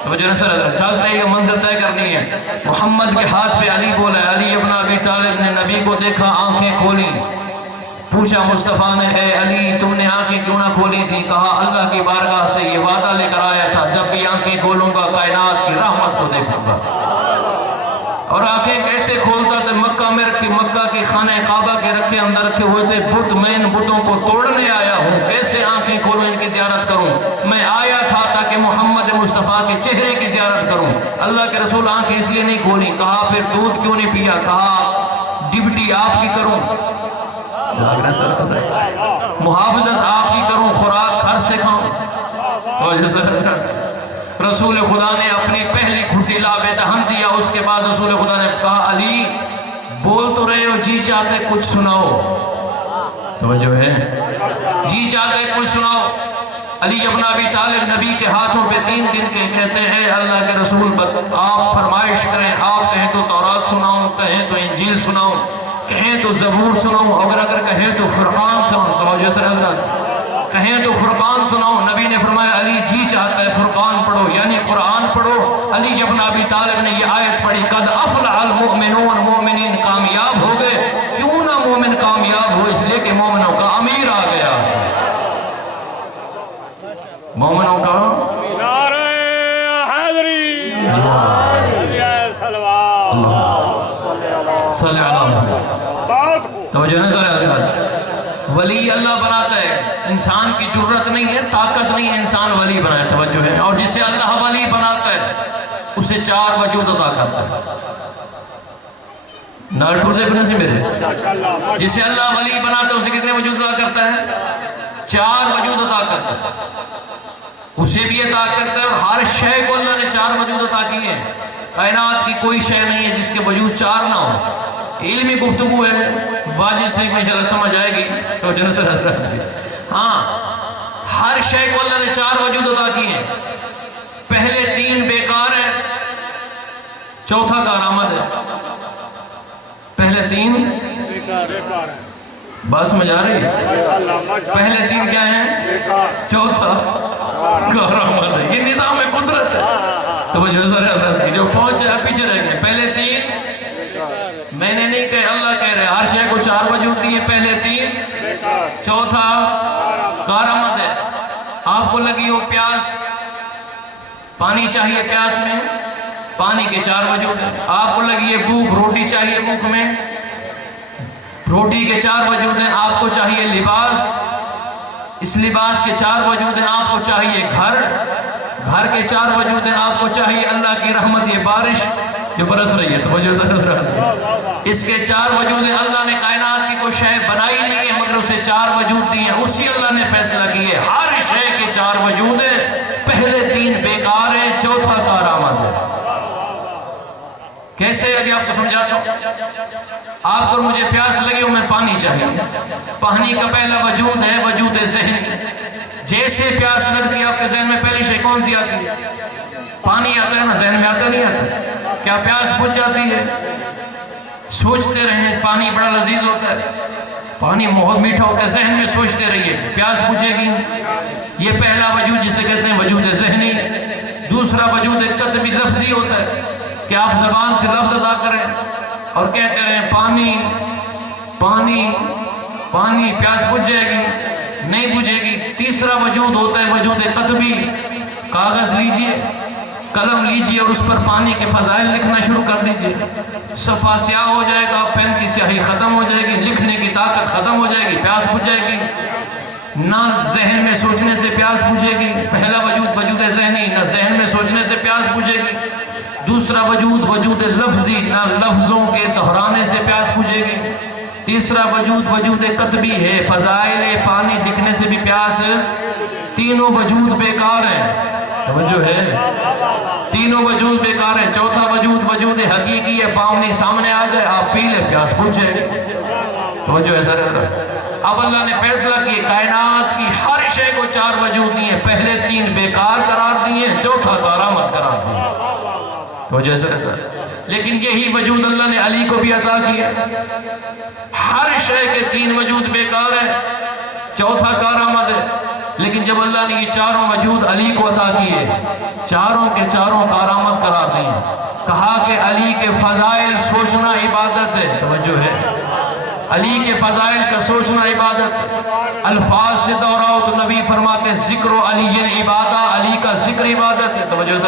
توجہ سے حضرت، چلتے ہیں کہ منظر طے کرنی ہے، محمد کے ہاتھ پہ علی بولا ہے، علی ابن ابی طالب نے نبی کو دیکھا، آنکھیں کھولی، پوچھا مصطفیٰ نے، اے علی تم نے آنکھیں کیوں نہ کھولی تھی؟ کہا اللہ کی بارگاہ سے یہ وعدہ لے کر آیا تھا، جب بھی آنکھیں کھولوں گا کائنات کی رحمت کو دیکھوں گا۔ اور آنکھیں کیسے کھولتا تھا؟ مکہ میں رکھے، مکہ کے خانہ کعبہ کے اندر رکھے ہوئے تھے بت، میں ان بتوں کو توڑنے آیا ہوں، کیسے آنکھیں کھولوں، ان کی زیارت کروں؟ میں آیا تھا تاکہ محمد مصطفیٰ کے چہرے کی زیارت کروں۔ اللہ کے رسول آنکھیں اس لیے نہیں کھولی، کہا پھر دودھ کیوں نہیں پیا؟ کہا ڈیوٹی آپ کی کروں، محافظت آپ کی کروں، خوراک گھر سے کھاؤں۔ رسول خدا نے اپنی پہلی گھٹی لابِ دہن دیا، اس کے بعد رسول خدا نے کہا علی بول تو رہے ہو، جی چاہتے کچھ سناؤ۔ توجہ ہے، جی چاہتے کچھ سناؤ۔ علی ابن ابی طالب نبی کے ہاتھوں پہ 3 دن کے کہتے ہیں اللہ کے رسول آپ فرمائش کریں، آپ کہیں تو تورات سناؤں، کہیں تو انجیل سناؤں، کہیں تو زبور سناؤں، اگر کہیں تو فرقان سناؤں۔ توجہ سے حضرت، کہیں تو فرقان سناؤں۔ نبی نے فرمایا علی جی چاہتا ہے فرقان پڑھو، یعنی قرآن پڑھو۔ علی ابن ابی طالب نے یہ آیت پڑھی، قد افلح المؤمنون، مومنین کامیاب ہو گئے۔ کیوں نہ مومن کامیاب ہو؟ اس لیے کہ مومنوں کا امیر آ گیا، مومنوں کا نعرہ حیدری، صلی اللہ علیہ وسلم۔ توجہ نہیں سر، ولی اللہ بناتا ہے، انسان کی جرت نہیں ہے، طاقت نہیں ہے، انسان ولی بناتا ہے۔ توجہ ہے، اور جسے اللہ ولی بناتا ہے اسے 4 وجود عطا کرتا ہے۔ نالٹور سے پھرنے سے میرے، جسے اللہ ولی بناتا ہے اسے کتنے وجود عطا کرتا ہے؟ 4 وجود عطا کرتا ہے، اسے بھی عطا کرتا ہے، اور ہر شے کو اللہ نے 4 وجود عطا کیے ہیں۔ کائنات کی کوئی شے نہیں ہے جس کے وجود 4 نہ ہو۔ علمی گفتگو ہے، واجد سے انشاءاللہ سمجھ آئے گی تو جنت سے نظر آئے گی۔ ہاں، ہر شے کو اللہ نے 4 وجود عطا کیے ہیں۔ پہلے 3 بیکار ہیں، چوتھا کارآمد ہے۔ پہلے 3 بات سمجھ آ رہی ہے؟ پہلے 3 کیا ہیں؟ چوتھا کارآمد ہے۔ یہ نظام قدرت ہے۔ تو وہ جو پہنچے پیچھے رہ گئے۔ پہلے 3 میں نے نہیں کہے، اللہ کہہ رہے ہر شے کو 4 وجود دیے، پہلے 3، چوتھا کارآمد ہے۔ آپ کو لگی ہو پیاس، پانی چاہیے پیاس میں، پانی کے 4 وجود ہیں۔ آپ کو لگی ہے بھوک، روٹی چاہیے بھوک میں، روٹی کے 4 وجود ہیں۔ آپ کو چاہیے لباس، اس لباس کے 4 وجود ہیں۔ آپ کو چاہیے گھر، گھر کے 4 وجود ہیں۔ آپ کو چاہیے اللہ کی رحمت، یہ بارش جو برس رہی ہے، توجہ ضرور رہا، اس کے 4 وجود ہیں۔ اللہ نے کائنات کی کوئی شے بنائی نہیں ہے مگر اسے 4 وجود دیے ہیں، اسی اللہ نے فیصلہ کیے ہر شے کے 4 وجود ہیں۔ پہلے 3 بیکار ہیں، چوتھا کارآمد ہے۔ کیسے؟ ابھی آپ کو سمجھاتا ہوں۔ آپ کو مجھے پیاس لگی ہو، میں پانی چاہیے، پانی کا پہلا وجود ہے وجود ذہن۔ جیسے پیاس لگتی ہے آپ کے ذہن میں پہلی شے کون سی آتی ہے؟ پانی آتا ہے نا، ذہن میں آتا نہیں آتا؟ کیا پیاس بجھ جاتی ہے؟ سوچتے رہیں، پانی بڑا لذیذ ہوتا ہے، پانی بہت میٹھا ہوتا ہے، ذہن میں سوچتے رہیے، پیاس بجھے گی۔ یہ پہلا وجود جسے کہتے ہیں وجود ذہنی۔ دوسرا وجود قطبی لفظی ہوتا ہے کہ آپ زبان سے لفظ ادا کریں اور کہتے رہیں پانی پانی پانی، پیاس بجھ جائے گی؟ نہیں بجھے گی۔ تیسرا وجود ہوتا ہے وجود قطبی۔ کاغذ لیجئے، قلم لیجئے اور اس پر پانی کے فضائل لکھنا شروع کر دیجئے، صفحہ سیاہ ہو جائے گا، پین کی سیاہی ختم ہو جائے گی، لکھنے کی طاقت ختم ہو جائے گی، پیاس بجھ جائے گی۔ نہ ذہن میں سوچنے سے پیاس بجھے گی، پہلا وجود وجود ذہنی، نہ ذہن میں سوچنے سے پیاس بجھے گی۔ دوسرا وجود وجود لفظی، نہ لفظوں کے دہرانے سے پیاس بجھے گی۔ تیسرا وجود وجود قطبی ہے، فضائل پانی لکھنے سے بھی پیاس۔ تینوں وجود بیکار ہیں، توجہ ہے، تینوں وجود بیکار ہیں۔ چوتھا وجود وجود حقیقی ہے، باؤنی سامنے آ جائے آپ پی لیں، پیاس بجھ جائے، توجہ ہے سر۔ اب اللہ نے فیصلہ کیا کائنات کی ہر شے کو چار وجود دیے، پہلے تین بیکار قرار دیے، چوتھا کارآمد قرار دیے، توجہ ہے سر۔ لیکن یہی وجود اللہ نے علی کو بھی عطا کیا۔ ہر شے کے تین وجود بیکار ہیں، چوتھا کارآمد ہے، لیکن جب اللہ نے یہ چاروں وجود علی کو عطا کیے، چاروں کے چاروں کارآمد قرار دیے، کہا کہ علی کے فضائل سوچنا عبادت ہے، توجہ ہے، علی کے فضائل کا سوچنا عبادت۔ الفاظ سے دوہراؤ تو نبی فرماتے ہیں ذکر علی عبادہ، علی کا ذکر عبادت ہے، توجہ سے۔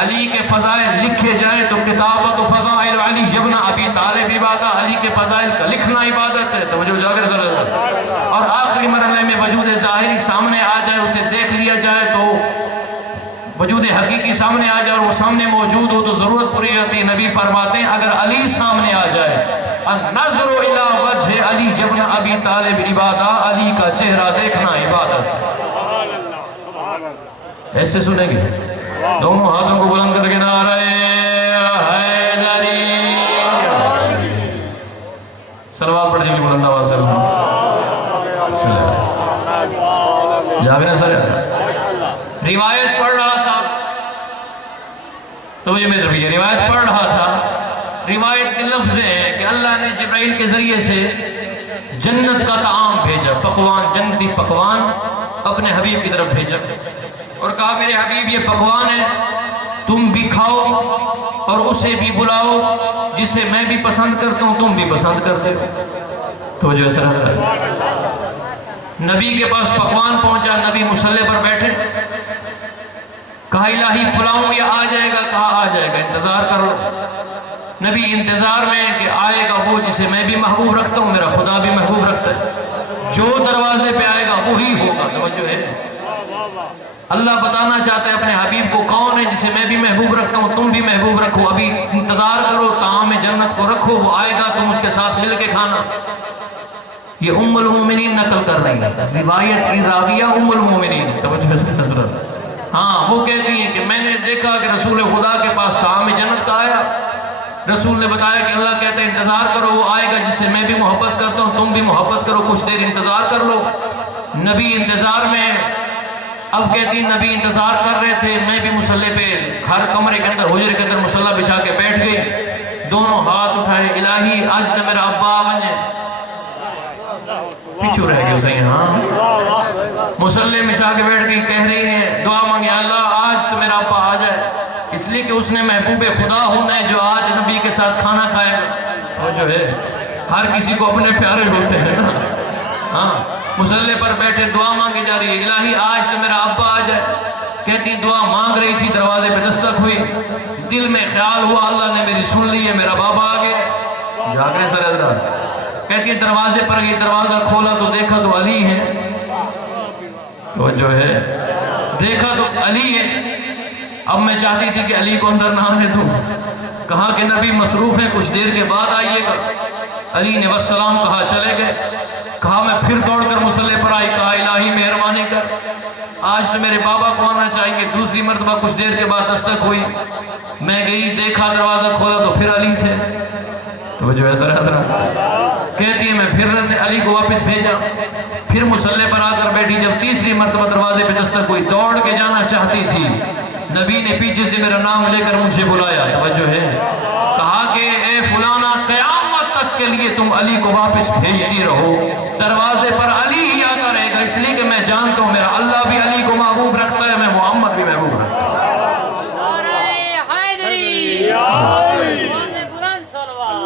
علی کے فضائل لکھے جائیں تو کتابت و فضائل علی ابن ابی طالب عبادہ، علی کے فضائل کا لکھنا عبادت ہے، توجہ جاگر صلی اللہ علیہ وسلم۔ اور آخری مرحلے میں وجود ظاہری سامنے آ جائے، اسے دیکھ لیا جائے تو وجود حقیقی سامنے آ جائے اور وہ سامنے موجود ہو تو ضرورت پوری ہوتی ہے۔ نبی فرماتے ہیں اگر علی سامنے آ جائے، النظر الی وجہ علی ابن ابی طالب عبادہ، علی کا چہرہ دیکھنا عبادت ہے۔ ایسے سنیں گے، دونوں ہاتھوں کو بلند کر کے نعرہ حیدری، صلوات پڑھ دیجیے بلند آواز سے۔ جاوید سر روایت پڑھ رہا تھا، تو مجھے روایت پڑھ رہا تھا، روایت کے لفظ ہیں کہ اللہ نے جبرائیل کے ذریعے سے جنت کا طعام بھیجا، پکوان، جنتی پکوان اپنے حبیب کی طرف بھیجا اور کہا میرے حبیب یہ پکوان ہے، تم بھی کھاؤ اور اسے بھی بلاؤ جسے میں بھی پسند کرتا ہوں تم بھی پسند کرتے ہو، تو جو ایسا رہتا ہے۔ نبی کے پاس پکوان پہنچا، نبی مصلی پر بیٹھے، کہا الہی پلاؤں یا آ جائے گا؟ کہا آ جائے گا، انتظار کرو۔ نبی انتظار میں کہ آئے گا وہ جسے میں بھی محبوب رکھتا ہوں، میرا خدا بھی محبوب رکھتا ہے، جو دروازے پہ آئے گا وہی ہوگا، توجہ ہے۔ اللہ بتانا چاہتا ہے اپنے حبیب کو کون ہے جسے میں بھی محبوب رکھتا ہوں تم بھی محبوب رکھو، ابھی انتظار کرو، طعام جنت کو رکھو، وہ آئے گا تو مجھ کے ساتھ مل کے کھانا۔ یہ ام المومنین نقل کر رہی ہے، روایت کی راویہ ام المومنین، توجہ سے حضرت، ہاں وہ کہتی ہیں کہ میں نے دیکھا کہ رسول خدا کے پاس طعام جنت کا آیا، رسول نے بتایا کہ اللہ کہتا ہے انتظار کرو، وہ آئے گا جس سے میں بھی محبت کرتا ہوں تم بھی محبت کرو، کچھ دیر انتظار کر لو۔ نبی انتظار میں، اب کہتی نبی انتظار کر رہے تھے، میں بھی مصلی پہ ہر کمرے کے اندر حجرے کے اندر مصلی بچھا کے بیٹھ گئی، دونوں ہاتھ اٹھائے الہی آج تو میرا ابا بنے، پیچھو رہ گئے اسے، ہاں مصلی بچھا کے بیٹھ گئی، کہہ رہی ہیں دعا مانگے اللہ آج تو میرا ابا آ جائے، اس لیے کہ اس نے محبوب خدا ہونا ہے جو آج نبی کے ساتھ کھانا کھائے گا، اور جو ہے ہر کسی کو اپنے پیارے ہوتے ہیں نا، ہاں مصلی پر بیٹھے دعا مانگی جا رہی ہے الہی آج تو میرا ابا آ جائے، کہتی دعا مانگ رہی تھی، دروازے پہ دستک ہوئی، دل میں خیال ہوا اللہ نے میری سن لی ہے، میرا بابا آ گیا، جاگرے سر حضرات، کہتی دروازے پر گئی، دروازہ کھولا تو دیکھا تو علی ہے، تو جو ہے دیکھا تو علی ہے، اب میں چاہتی تھی کہ علی کو اندر نہ آنے دوں، کہا کہ نبی مصروف ہیں کچھ دیر کے بعد آئیے گا، علی نے والسلام کہا چلے گئے، کہا میں پھر دوڑ کر مصلی پر آئی، کہا الہی مہربانی کر آج تو میرے بابا کو آنا چاہیے، دوسری مرتبہ کچھ دیر کے بعد دستک ہوئی، میں گئی دیکھا دروازہ کھولا تو پھر علی تھے، تو جو ایسا رہتا کہتی ہے میں پھر علی کو واپس بھیجا، پھر مصلی پر آ کر بیٹھی. جب تیسری مرتبہ دروازے پہ دستک کوئی دوڑ کے جانا چاہتی تھی، نبی نے پیچھے سے میرا نام لے کر مجھے بلایا. توجہ ہے. کہا کہ اے فلانا، قیامت تک کے لیے تم علی کو واپس بھیجتی رہو. دروازے پر علی ہی آتا رہے گا، اس لیے کہ میں جانتا ہوں میرا اللہ بھی علی کو محبوب رکھتا ہے، میں محمد بھی محبوب رکھتا ہوں.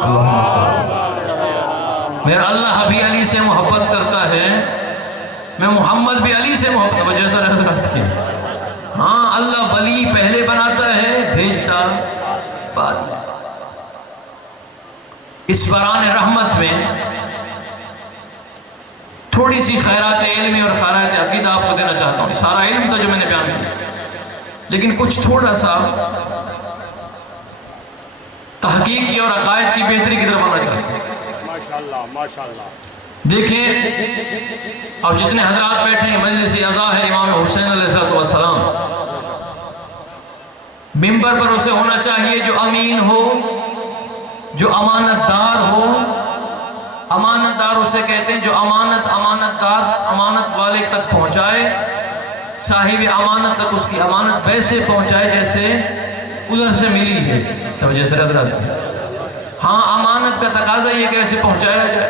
اللہم صل. میرا اللہ بھی علی سے محبت کرتا ہے، میں محمد بھی علی سے محبت. وجہ سے حضرت کی ہاں، اللہ ولی پہلے بناتا ہے، بھیجتا بعد. اس بران رحمت میں تھوڑی سی خیرات علمی اور خیرات عقیدہ آپ کو دینا چاہتا ہوں. سارا علم تو جو میں نے بیان کیا، لیکن کچھ تھوڑا سا تحقیق کی اور عقائد کی بہتری کی طرف آنا چاہتا ہوں. ماشاءاللہ. دیکھیں، اب جتنے حضرات بیٹھے ہیں، مجلس اعزا ہے امام حسین علیہ السلام. منبر پر اسے ہونا چاہیے جو امین ہو، جو امانت دار ہو. امانت دار اسے کہتے ہیں جو امانت والے تک پہنچائے، صاحب امانت تک اس کی امانت ویسے پہنچائے جیسے ادھر سے ملی ہے. توجہ سے حضرات. ہاں، امانت کا تقاضا یہ کہ ویسے پہنچایا جائے.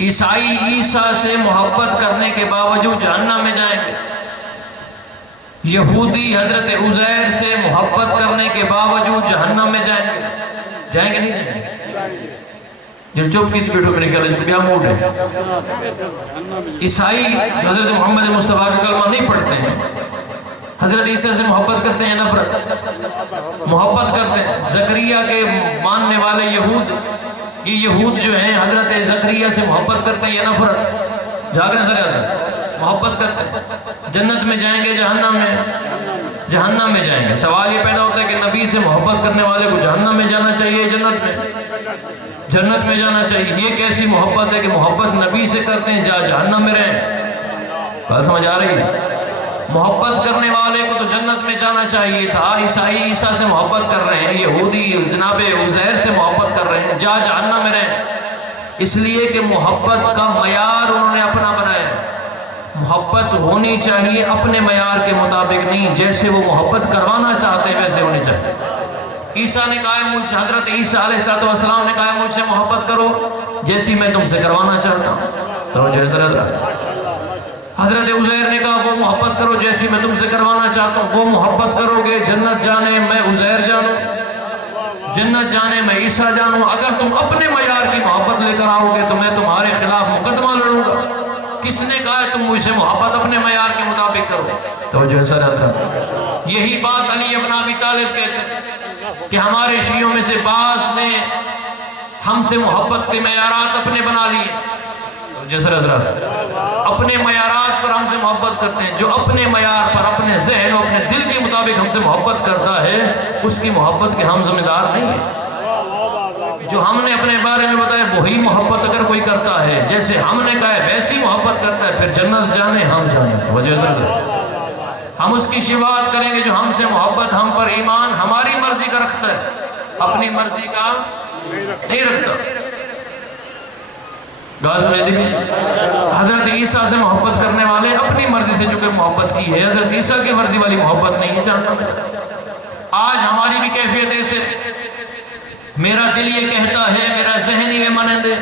عیسائی عیسیٰ سے محبت کرنے کے باوجود جہنم میں جائیں گے. یہودی حضرت عزیر سے محبت کرنے کے باوجود جہنم میں جائیں گے. جائیں گے نہیں جائیں گے؟ جو چپ کی تھی بیٹھو میرے کہا کیا موڈ ہے. عیسائی حضرت محمد مصطفیٰ کا کلمہ نہیں پڑھتے ہیں، حضرت عیسیٰ سے محبت کرتے ہیں نفرت محبت کرتے ہیں. زکریا کے ماننے والے یہود، یہ یہود جو ہیں حضرت زکریا سے محبت کرتے ہیں یا نفرت؟ جاگرے سے زیادہ محبت کرتے ہیں. جنت میں جائیں گے جہنم میں؟ جہنم میں جائیں گے. سوال یہ پیدا ہوتا ہے کہ نبی سے محبت کرنے والے کو جہنم میں جانا چاہیے، جنت میں؟ جنت میں جانا چاہیے. یہ کیسی محبت ہے کہ محبت نبی سے کرتے ہیں جہنم میں رہیں؟ بات سمجھ آ رہی ہے؟ محبت کرنے والے کو تو جنت میں جانا چاہیے تھا. عیسائی عیسیٰ سے محبت کر رہے ہیں، یہودی جناب عزیر سے محبت کر رہے ہیں، جہنم میں رہیں. اس لیے کہ محبت کا معیار انہوں نے اپنا بنایا. محبت ہونی چاہیے اپنے معیار کے مطابق، نہیں جیسے وہ محبت کروانا چاہتے ہیں ویسے ہونی چاہیے. عیسیٰ نے کہا حضرت عیسیٰ علیہ السلام نے کہا مجھ سے محبت کرو جیسی میں تم سے کروانا چاہتا ہوں. حضرت عزیر نے کہا وہ محبت کرو جیسی میں تم سے کروانا چاہتا ہوں. وہ محبت کرو گے، جنت جانے میں عزیر جانوں، جنت جانے میں عیسیٰ جانوں. اگر تم اپنے معیار کی محبت لے کر آؤ گے تو میں تمہارے خلاف مقدمہ لڑوں گا. کس نے کہا ہے تم مجھ سے محبت اپنے معیار کے مطابق کرو؟ توجہ سے رہتا. یہی بات علی ابن ابی طالب کہتے ہیں کہ ہمارے شیعوں میں سے بعض نے ہم سے محبت کے معیارات اپنے بنا لیے. جیسے حضرات اپنے معیارات پر ہم سے محبت کرتے ہیں. جو اپنے معیار پر، اپنے ذہن و اپنے دل کے مطابق ہم سے محبت کرتا ہے، اس کی محبت کے ہم ذمہ دار نہیں ہیں. جو ہم نے اپنے بارے میں بتایا وہی محبت اگر کوئی کرتا ہے جیسے ہم نے کہا ہے ویسی محبت کرتا ہے، پھر جنت جانے ہم جانے. توجہ سے ہم اس کی شفاعت کریں گے جو ہم سے محبت، ہم پر ایمان ہماری مرضی کا رکھتا ہے، اپنی مرضی کا نہیں رکھتا. حضرت عیسیٰ سے محبت کرنے والے اپنی مرضی سے جو کہ محبت کی ہے، حضرت عیسیٰ کی مرضی والی محبت نہیں ہے. جاننا آج ہماری بھی کیفیت ایسے، میرا دل یہ کہتا ہے، میرا ذہن ہی میں منن دے،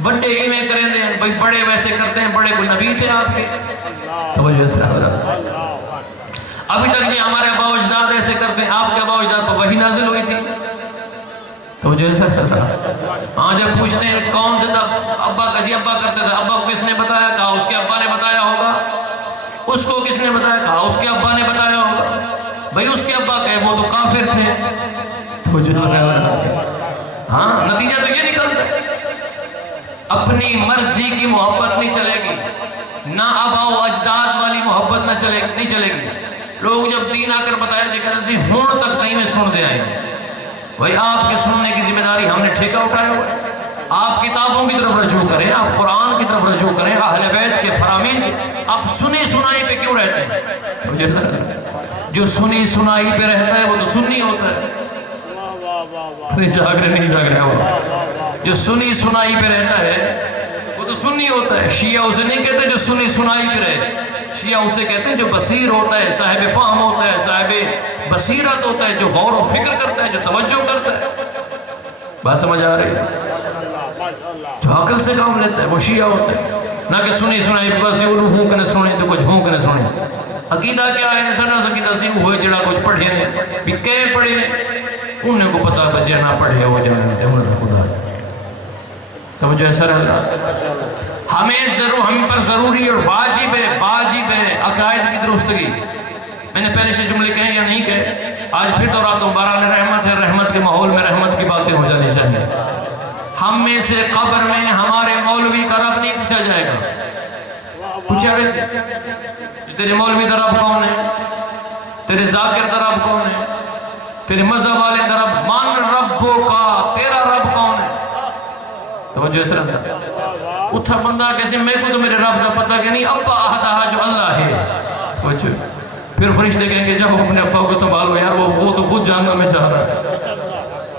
بڑے ہی میں کریں دے. بھائی بڑے ویسے کرتے ہیں، بڑے کوئی نبی تھے آپ کے؟ توجہ سے ابھی تک یہ ہمارے ابا و اجداد ایسے کرتے ہیں، آپ کے ابا و اجداد پر وحی نازل ہوئی تھی. توجہ سے ہاں، جب پوچھتے ہیں کون سے ابا کا جی ابا کرتے تھے، ابا کو کس نے بتایا؟ کہا اس کے ابا نے بتایا ہوگا. اس کو کس نے بتایا؟ کہا اس کے ابا نے بتایا ہوگا. بھائی اس کے ابا کہے وہ تو کافر تھے. ہاں، نتیجہ تو یہ نکلتا ہے. اپنی مرضی کی محبت نہیں چلے گی، نہ آبا و اجداد والی محبت نہیں چلے گی. لوگ جب دین آ کر بتایا جائے کہتے ہیں ہون تک نہیں میں سن دے آئیں. بھائی آپ کے سننے کی ذمہ داری ہم نے ٹھیکہ اٹھایا ہوا ہے. آپ کتابوں کی طرف رجوع کریں، آپ قرآن کی طرف رجوع کریں، اہل بیت کے فرامین. آپ سنی سنائی پہ کیوں رہتے ہیں؟ جو سنی سنائی پہ رہتا ہے وہ تو سنی ہوتا ہے. جاگ رہے نہیں جاگ رہے ہو. جو سنی سنائی پہ رہتا ہے وہ وہ تو سنی ہوتا ہے. شیعہ اسے نہیں کہتے جو سنی سنائی پہ رہے. شیعہ اسے کہتے ہیں جو بصیر ہوتا ہے, صاحب فہم ہوتا ہے, صاحب بصیرت ہوتا ہے, جو غور و فکر کرتا ہے, جو توجہ کرتا ہے. بات سمجھ آ رہی ہے؟ جو عقل سے کام لیتا ہے وہ شیعہ ہوتا ہے. نہ کہ سنی سنائی بس یہ ہونکنے سنیں تو کچھ ہونکنے سنیں. عقیدہ کیا ہے؟ سڑا عقیدہ سی ہوئے جڑا کچھ پڑھے نے بھی کہیں پڑھے انہیں کو پتا بجے نہ پڑھے وہ جانے تے انہیں خدا. توجہ ہے سر اللہ. ہم پر ضروری اور واجب ہے عقائد کی درستگی. میں نے پہلے سے جملے کہیں یا نہیں کہے, آج پھر دہراتا ہوں. باران رحمت ہے, رحمت کے ماحول میں رحمت کی باتیں ہو جانی چاہیے. ہم میں سے قبر میں ہمارے مولوی کا رب نہیں پوچھا جائے گا. پوچھا ویسے تیرے مولوی کا رب کون ہے, تیرے ذاکر کا رب کون ہے, تیرے مذہب والے کا رب, من ربوں کا, تیرا رب کون ہے. توجہ اس طرح اتھا بندہ کیسے میں کو تو میرے رب کا پتہ کہ نہیں, ابا احدہ جو اللہ ہے. توجہ پھر فرشتے کہیں گے جب اپنے ابا کو سنبھالو یار, وہ تو خود جہنم میں جا رہا ہے.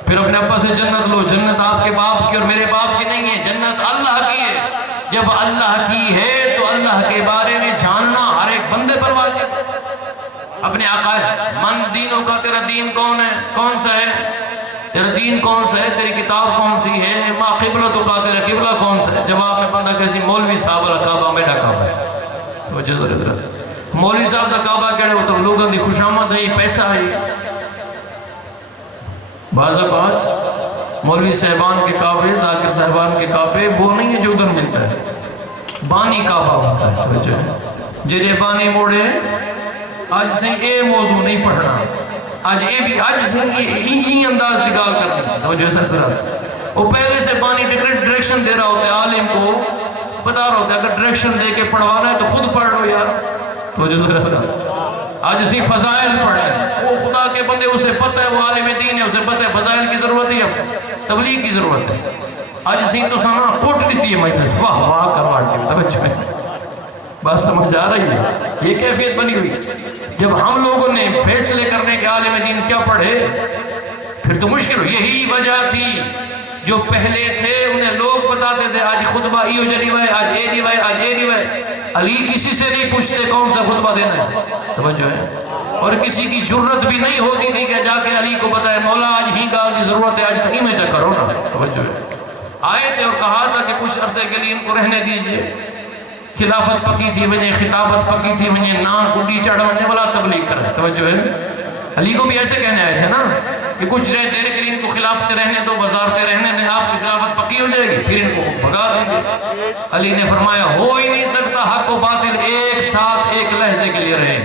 پھر اپنے ابا سے جنت لو. جنت آپ کے باپ کی اور میرے باپ کی نہیں ہے, جنت اللہ کی ہے. جب اللہ کی ہے تو اللہ کے بارے میں جاننا ہر ایک بندے پر واجب. اپنے عقائد من دینوں کا, تیرا دین کون ہے, کون سا ہے, تیرا دین کون سا ہے, تیری کتاب کون سی ہے, ما قبلتو کا, تیرا قبلہ کون سا ہے. جواب میں بندہ کہتی مولوی صاحب را کعبہ میرا کعبہ ہے. توجہ ضرور. مولوی صاحب دا کعبہ کہڑے وہ تو لوگوں دی خوشامد ہے, پیسہ ہے. بعض اوقات مولوی صاحبان کے کعبے, ذاکر صاحبان کے کعبے وہ نہیں ہے جو ادھر ملتا ہے, بانی کعبہ ہوتا ہے. توجہ جیسے بانی موڑے آج سے اے موضوع نہیں پڑھنا, آج اے بھی آج سے یہ انداز نکال کر دیں. توجہ سر طرح وہ پہلے سے بانی ڈائریکشن دے رہا ہوتا ہے, عالم کو بتا رہا ہوتا ہے اگر ڈائریکشن دے کے پڑھوانا ہے تو خود پڑھ لو یار. توجہ سر آج اسی فضائل پڑھیں, وہ خدا کے بندے اسے پتہ ہے, وہ عالم دین ہے, اسے پتہ ہے فضائل کی ضرورت ہے, تبلیغ کی ضرورت ہے. آج اسی تو سانا کوٹ دیتی ہے مجلس, واہ واہ کروا کے. توجہ ہے, بات سمجھ آ رہی ہے. یہ کیفیت بنی ہوئی. جب ہم لوگوں نے فیصلے کرنے کے عالم دین کیا پڑھے پھر تو مشکل ہو. یہی وجہ تھی جو پہلے تھے انہیں لوگ بتاتے تھے آج خطبہ ایو جریوہ ہے, آج اے دیوہ ہے, آج اے دیوہ ہے. علی کسی سے نہیں پوچھتے کون سا خطبہ دینا ہے. توجہ ہے. اور کسی کی جرت بھی نہیں ہوتی تھی کہ جا کے علی کو بتائے مولا آج ہی گال کی ضرورت ہے, آج تو ہی میں چا کرو نا. توجہ ہے. آئے تھے اور کہا تھا کہ کچھ عرصے کے لیے ان کو رہنے دیجئے, خلافت پکی تھی وجہ, خطابت پکی تھی وجہ, نان گڈی چڑھ وجہ والا تبلیغ کرے. توجہ ہے. علی کو بھی ایسے کہنے آئے تھے نا کہ کچھ رہے دینے کے لیے ان کو خلافت رہنے دو, وزارتیں رہنے دیں, آپ کی خلافت پکی ہو جائے گی, پھر ان کو بھگا دیں گے. علی نے فرمایا ہو ہی نہیں سکتا, حق و باطل ایک ساتھ ایک لحظے کے لیے رہے.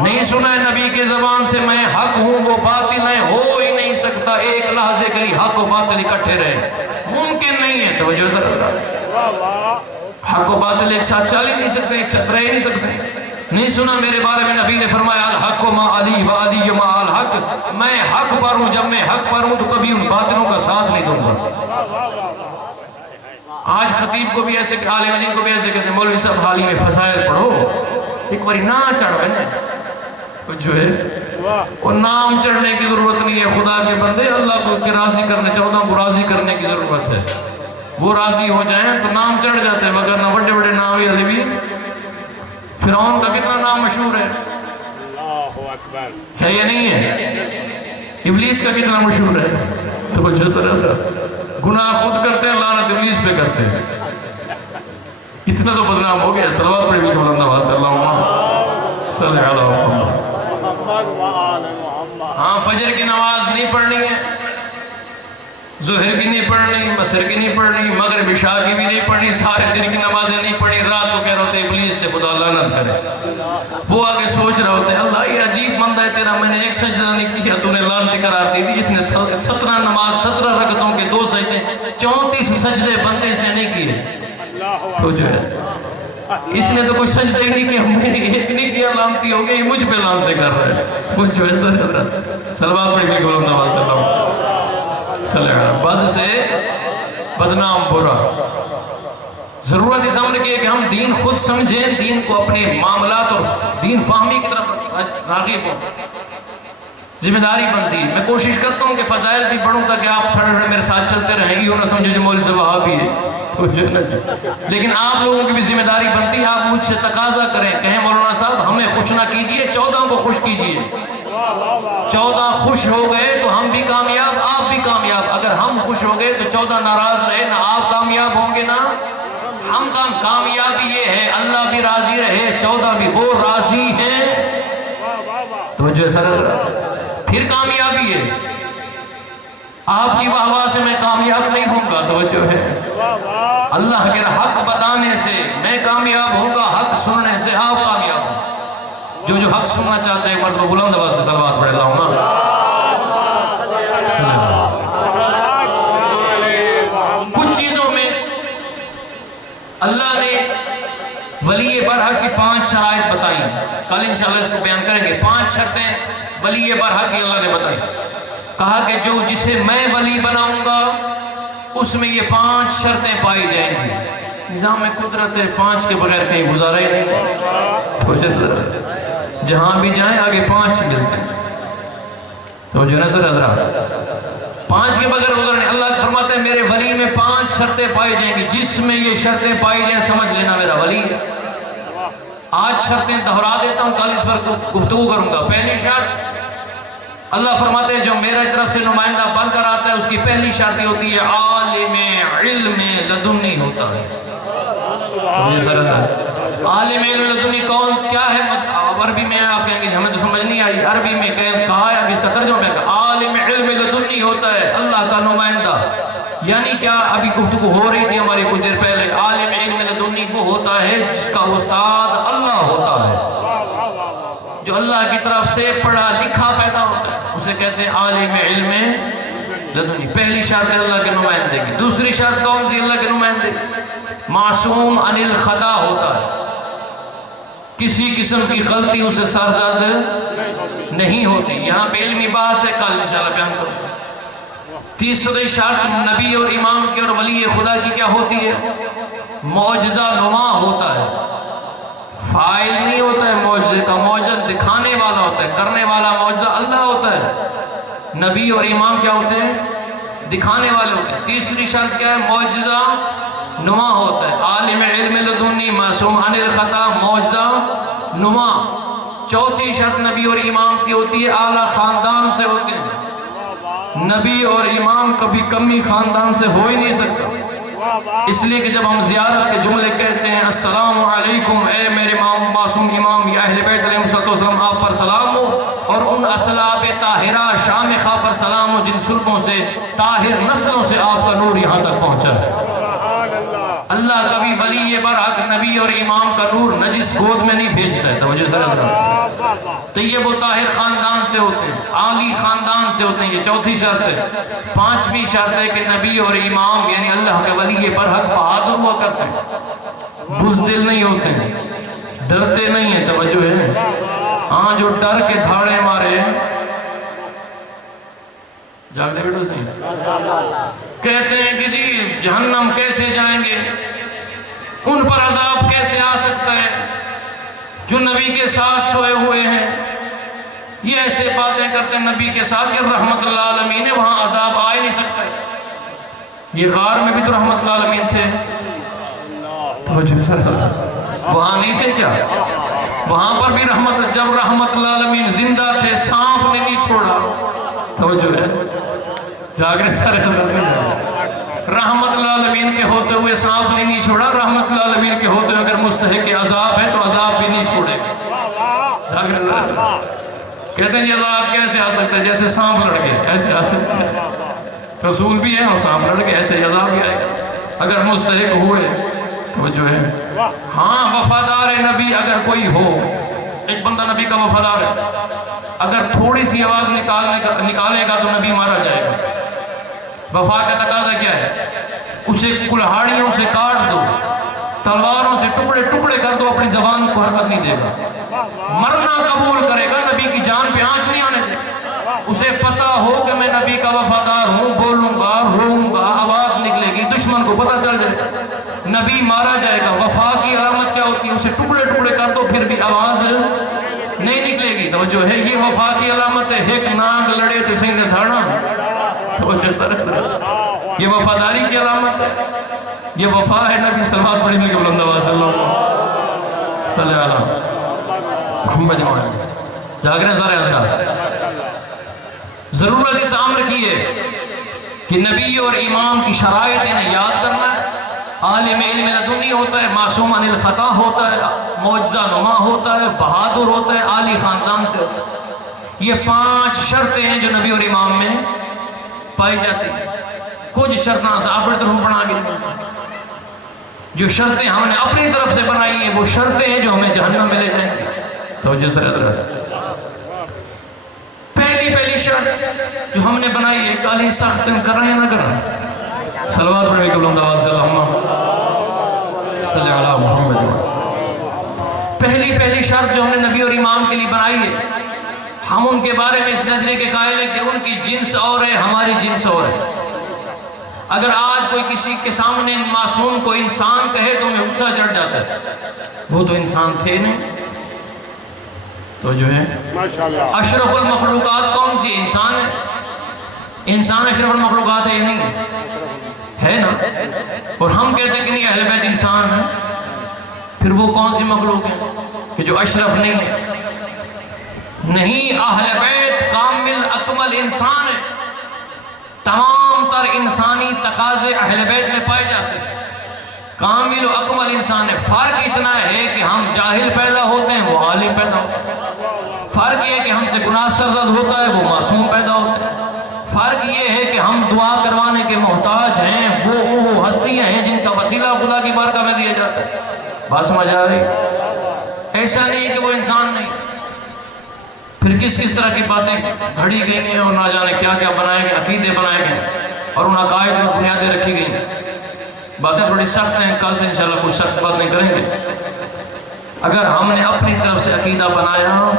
نہیں سنا ہے نبی کے زبان سے میں حق ہوں وہ باطل ہے, ہو ہی نہیں سکتا ایک لحظے کے لیے حق و باطل اکٹھے رہے, ممکن نہیں ہے. توجہ سر حق و باطل ایک ساتھ چل ہی نہیں سکتے, ایک ساتھ رہ ہی نہیں سکتے. نہیں سنا میرے بارے میں نبی نے فرمایا الحق ما علی و علی ما الحق, میں حق پر ہوں, جب میں حق پر ہوں تو کبھی ان باطلوں کا ساتھ نہیں دوں گا. آج خطیب کو بھی ایسے, عالم دین کو بھی ایسے کہتے ہیں مولوی صاحب حالی میں فضائل پڑھو, ایک باری نہ چڑھو نا. جو ہے وہ نام چڑھنے کی ضرورت نہیں ہے. خدا کے بندے اللہ کو راضی کرنے, 14 کو راضی کرنے کی ضرورت ہے. وہ راضی ہو جائیں تو نام چڑھ جاتے ہیں, مگر نہ بڑے بڑے نام ہی. علی بھی فرعون کا کتنا نام مشہور ہے, ہے یا نہیں ہے. ابلیس کا کتنا مشہور ہے. تو گناہ خود کرتے ہیں, لعنت ابلیس پہ کرتے ہیں. اتنا تو بدنام ہو گیا. صلوات پڑھ بھی بلند آواز سے اللہم صلی علی محمد. ہاں فجر کی نماز نہیں پڑھنی ہے, ظہر کی نہیں پڑھنی, مصر کی نہیں پڑھنی, مغرب عشاء کی بھی نہیں پڑھنی, سارے دن کی نمازیں نہیں پڑھنی. رات کو کہہ رہے ہوتے ابلیس سے خدا لعنت کرے. وہ آگے سوچ رہے ہوتے اللہ یہ عجیب بندہ ہے تیرا, میں نے ایک سجدہ نہیں کیا تو نے لعنت قرار دی دی. اس نے 17 نماز 17 رکعتوں کے 2 سجدے 34 سجدے بندے اس نے نہیں کیے. تو جو ہے اس نے تو کوئی سجدہ ہی نہیں کیا, میں نے ایک نہیں کیا, لعنتی ہو گئی, مجھ پہ لعنتیں کر رہے ہیں. وہ جو ہے صلوات پڑھ کے بلند آواز سے اللہم صلی علی. بد سے بدنام برا. ضرورت اس امر کی ہے کہ ہم دین خود سمجھیں, دین کو اپنے معاملات اور دین فہمی کی طرف راغب ہوں. ذمہ داری بنتی ہے. میں کوشش کرتا ہوں کہ فضائل بھی پڑھوں تاکہ آپ تھوڑے میرے ساتھ چلتے رہیں. یہ نہ سمجھو جو مولوی صاحب وہابی ہے. لیکن آپ لوگوں کی بھی ذمہ داری بنتی ہے، آپ مجھ سے تقاضا کریں، کہیں مولانا صاحب ہمیں خوش نہ کیجئے، 14 کو خوش کیجئے۔ 14 خوش ہو گئے تو ہم بھی کامیاب، آپ بھی کامیاب۔ اگر ہم خوش ہو گئے تو 14 ناراض رہے، نہ آپ کامیاب ہوں گے نہ ہم کامیابی یہ ہے اللہ بھی راضی رہے، 14 بھی وہ راضی ہیں، توجہ سر، پھر کامیابی ہے۔ آپ کی واہ واہ سے میں کامیاب نہیں ہوں گا، توجہ ہے، اللہ کے حق بتانے سے میں کامیاب ہوں گا، حق سننے سے آپ کامیاب ہوں۔ جو حق سننا چاہتے ہیں مرتبہ بلند آواز سے صلوات پڑھ اللہم کچھ چیزوں میں اللہ نے ولی برحق کی 5 شرائط بتائی، کل انشاءاللہ اس کو بیان کریں گے۔ 5 شرطیں ولی برحق کی اللہ نے بتائی، کہا کہ جو جسے میں ولی بناؤں گا اس میں یہ 5 شرطیں پائی جائیں گی۔ نظام میں قدرت ہے، 5 کے بغیر کہیں گزارا ہی نہیں، جہاں بھی جائیں آگے 5 ملتے ہیں، تو جو نظر حضرات 5 کے بغیر گزارا نہیں۔ اللہ فرماتے ہیں میرے ولی میں 5 شرطیں پائی جائیں گی، جس میں یہ شرطیں پائی جائیں سمجھ لینا میرا ولی ہے۔ آج شرطیں دہرا دیتا ہوں، کل اس پر گفتگو کروں گا۔ پہلی شرط اللہ فرماتے ہیں جو میرے طرف سے نمائندہ بن کر آتا ہے اس کی پہلی شرط یہ ہوتی ہے عالم علم لدنی ہوتا ہے۔ عالم علم لدنی کون کیا ہے؟ عربی میں آپ کہیں گے ہمیں تو سمجھ نہیں آئی، عربی میں کہا ہے، اب اس کا ترجمہ میں کہا عالم علم لدنی ہوتا ہے اللہ کا نمائندہ، یعنی کیا ابھی گفتگو ہو رہی تھی ہماری کچھ دیر پہلے، عالم علم لدنی وہ ہوتا ہے جس کا استاد اللہ ہوتا ہے، جو اللہ کی طرف سے پڑھا لکھا پیدا ہوتا ہے، اسے کہتے ہیں عالم علم لدنی۔ پہلی شرط ہے اللہ کے نمائندے کی۔ دوسری شرط کون سی اللہ کے نمائندے؟ معصوم عن الخطا ہوتا ہے، کسی قسم کی غلطی اسے سرزد نہیں ہوتی۔ یہاں پہ علمی بحث ہے، کل انشاءاللہ بیان کروں گا۔ تیسری شرط نبی اور امام کی اور ولی خدا کی کیا ہوتی ہے؟ معجزہ نما ہوتا ہے، فاعل نہیں ہوتا ہے معجزے کا، معجزہ دکھانے والا ہوتا ہے، کرنے والا معجزہ اللہ ہوتا ہے، نبی اور امام کیا ہوتے ہیں؟ دکھانے والے ہوتے ہیں۔ تیسری شرط کیا ہے؟ معجزہ نما ہوتا ہے، عالم علم لدنی معصوم عن الخطا، معجزہ نما۔ چوتھی شرط نبی اور امام کی ہوتی ہے اعلیٰ خاندان سے ہوتے ہیں، نبی اور امام کبھی کمی خاندان سے ہو ہی نہیں سکتا، اس لیے کہ جب ہم زیارت کے جملے کہتے ہیں السلام علیکم اے میرے معصوم امام یا اہل بیت علیہ السلام، آپ پر سلام ہو، اور ان اصلاب طاہرہ شامخہ پر سلام ہو جن سلبوں سے طاہر نسلوں سے آپ کا نور یہاں تک پہنچا ہے۔ اللہ کبھی ولی برحق نبی اور امام کا نور نجس گود میں نہیں بھیجتا ہے، توجہ ذرا طیب و طاہر خاندان سے ہوتے ہیں، عالی خاندان سے ہوتے ہیں، یہ چوتھی شرط ہے۔ پانچویں شرط ہے کہ نبی اور امام یعنی اللہ کے ولی برحق بہادر ہوا کرتے ہیں، بزدل نہیں ہوتے ہیں، ڈرتے نہیں ہیں، توجہ ہے، ہاں جو ڈر کے دھاڑے مارے جاگتے بیٹھو سے کہتے ہیں کہ جی جہنم کیسے جائیں گے، ان پر عذاب کیسے آ سکتا ہے جو نبی کے ساتھ سوئے ہوئے ہیں، یہ ایسے باتیں کرتے ہیں نبی کے ساتھ کہ رحمت اللہ عالمین ہے، وہاں عذاب آ ہی نہیں سکتا ہے۔ یہ غار میں بھی تو رحمت اللہ عالمین تھے، وہاں نہیں تھے کیا؟ وہاں پر بھی رحمت، جب رحمت اللہ عالمین زندہ تھے سانپ نے نہیں چھوڑا، توجہ ہے جاگرے سارے رحمت اللہ عالمین کے ہوتے ہوئے سانپ نے نہیں چھوڑا، رحمت اللہ عالمین کے ہوتے ہوئے اگر مستحق عذاب ہے تو عذاب بھی نہیں چھوڑے گا۔ جاگرے سارے کہتے ہیں یہ عذاب کیسے آ سکتا ہے؟ جیسے سانپ لڑ گئے ایسے آ سکتا ہے، رسول بھی ہے اور سانپ لڑ گئے ایسے عذاب بھی آئے گا اگر مستحق ہوئے، توجہ ہے۔ ہاں وفادار نبی اگر کوئی ہو، ایک بندہ نبی کا وفادار ہے، اگر تھوڑی سی آواز نکالے گا تو نبی مارا جائے گا۔ وفا کا تقاضا کیا ہے؟ اسے کلہاڑیوں سے کاٹ دو، تلواروں سے ٹکڑے ٹکڑے کر دو، اپنی زبان کو حرکت نہیں دے گا، مرنا قبول کرے گا، نبی کی جان پہ آنچ نہیں آنے دے گا۔ اسے پتا ہو کہ میں نبی کا وفادار ہوں، بولوں گا، روؤں گا، آواز نکلے گی، دشمن کو پتا چل جائے گا، نبی مارا جائے گا۔ وفا کی علامت کیا ہوتی ہے؟ اسے ٹکڑے ٹکڑے کر دو پھر بھی آواز نہیں نکلے گی، توجہ ہے، یہ وفا کی علامت ہے۔ ایک ناگ لڑے تو صحیح نہ تھاڑا، توجہ ہے، یہ وفاداری کی علامت ہے۔ یہ وفا ہے نبی صلوات پڑھی مل کے بلند آواز صلی اللہ صلی اللہ محمد جاگ رہے ہیں سارے حضرات. ضرورت اس عمر کی ہے کہ نبی اور امام کی شرائط انہیں یاد کرنا ہے. عالم علم لدنی ہوتا ہے، معصوم عن الخطا ہوتا ہے، معجزہ نما ہوتا ہے، بہادر ہوتا ہے، عالی خاندان سے ہوتا ہے. یہ 5 شرطیں ہیں جو نبی اور امام میں پائی جاتی ہیں. کچھ شرطیں سے اپنی طرف بنا کے جو شرطیں ہم نے اپنی طرف سے بنائی ہیں وہ شرطیں ہیں جو ہمیں جہنم میں لے جائیں گی. توجہ سے پہلی شرط جو ہم نے بنائی ہے کہ علی سخت کر رہے ہیں نہ کر رہے ہیں. صلوات پڑھنے کے بلند آواز سے اللہم صلی علی محمد. پہلی شرط جو ہم نے نبی اور امام کے لیے بنائی ہے، ہم ان کے بارے میں اس نظریے کے قائل ہیں کہ ان کی جنس اور ہے، ہماری جنس اور ہے. اگر آج کوئی کسی کے سامنے معصوم کو انسان کہے تو ہمیں غصہ چڑھ جاتا ہے. وہ تو انسان تھے نہیں. تو جو ہے اشرف المخلوقات کون سی؟ انسان ہے. انسان اشرف المخلوقات ہے یا نہیں ہے نا؟ اور ہم کہتے ہیں کہ نہیں اہل بیت انسان ہے. پھر وہ کون سی مخلوق ہے کہ جو اشرف نہیں ہے؟ نہیں، اہل بیت کامل اکمل انسان ہے. تمام تر انسانی تقاضے اہل بیت میں پائے جاتے ہیں. کامل و اکمل انسان ہے. فرق اتنا ہے کہ ہم جاہل پیدا ہوتے ہیں، وہ عالم پیدا ہوتے ہیں. فرق یہ ہے کہ ہم سے گناہ سرزد ہوتا ہے، وہ معصوم پیدا ہوتے ہیں. فرق یہ ہے کہ ہم دعا کروانے کے محتاج ہیں، وہ ہستیاں ہیں جن کا وسیلہ خدا کی بارگاہ میں دیا جاتا ہے. بات سمجھ آ رہی؟ ایسا نہیں کہ وہ انسان نہیں. پھر کس طرح کی باتیں گھڑی گئی ہیں اور نہ جانے کیا کیا بنائے گئے، عقیدے بنائے گئے اور ان عقائد میں بنیادیں رکھی گئی. باتیں تھوڑی سخت ہیں، کل سے انشاءاللہ کچھ سخت باتیں کریں گے. اگر ہم نے اپنی طرف سے عقیدہ بنایا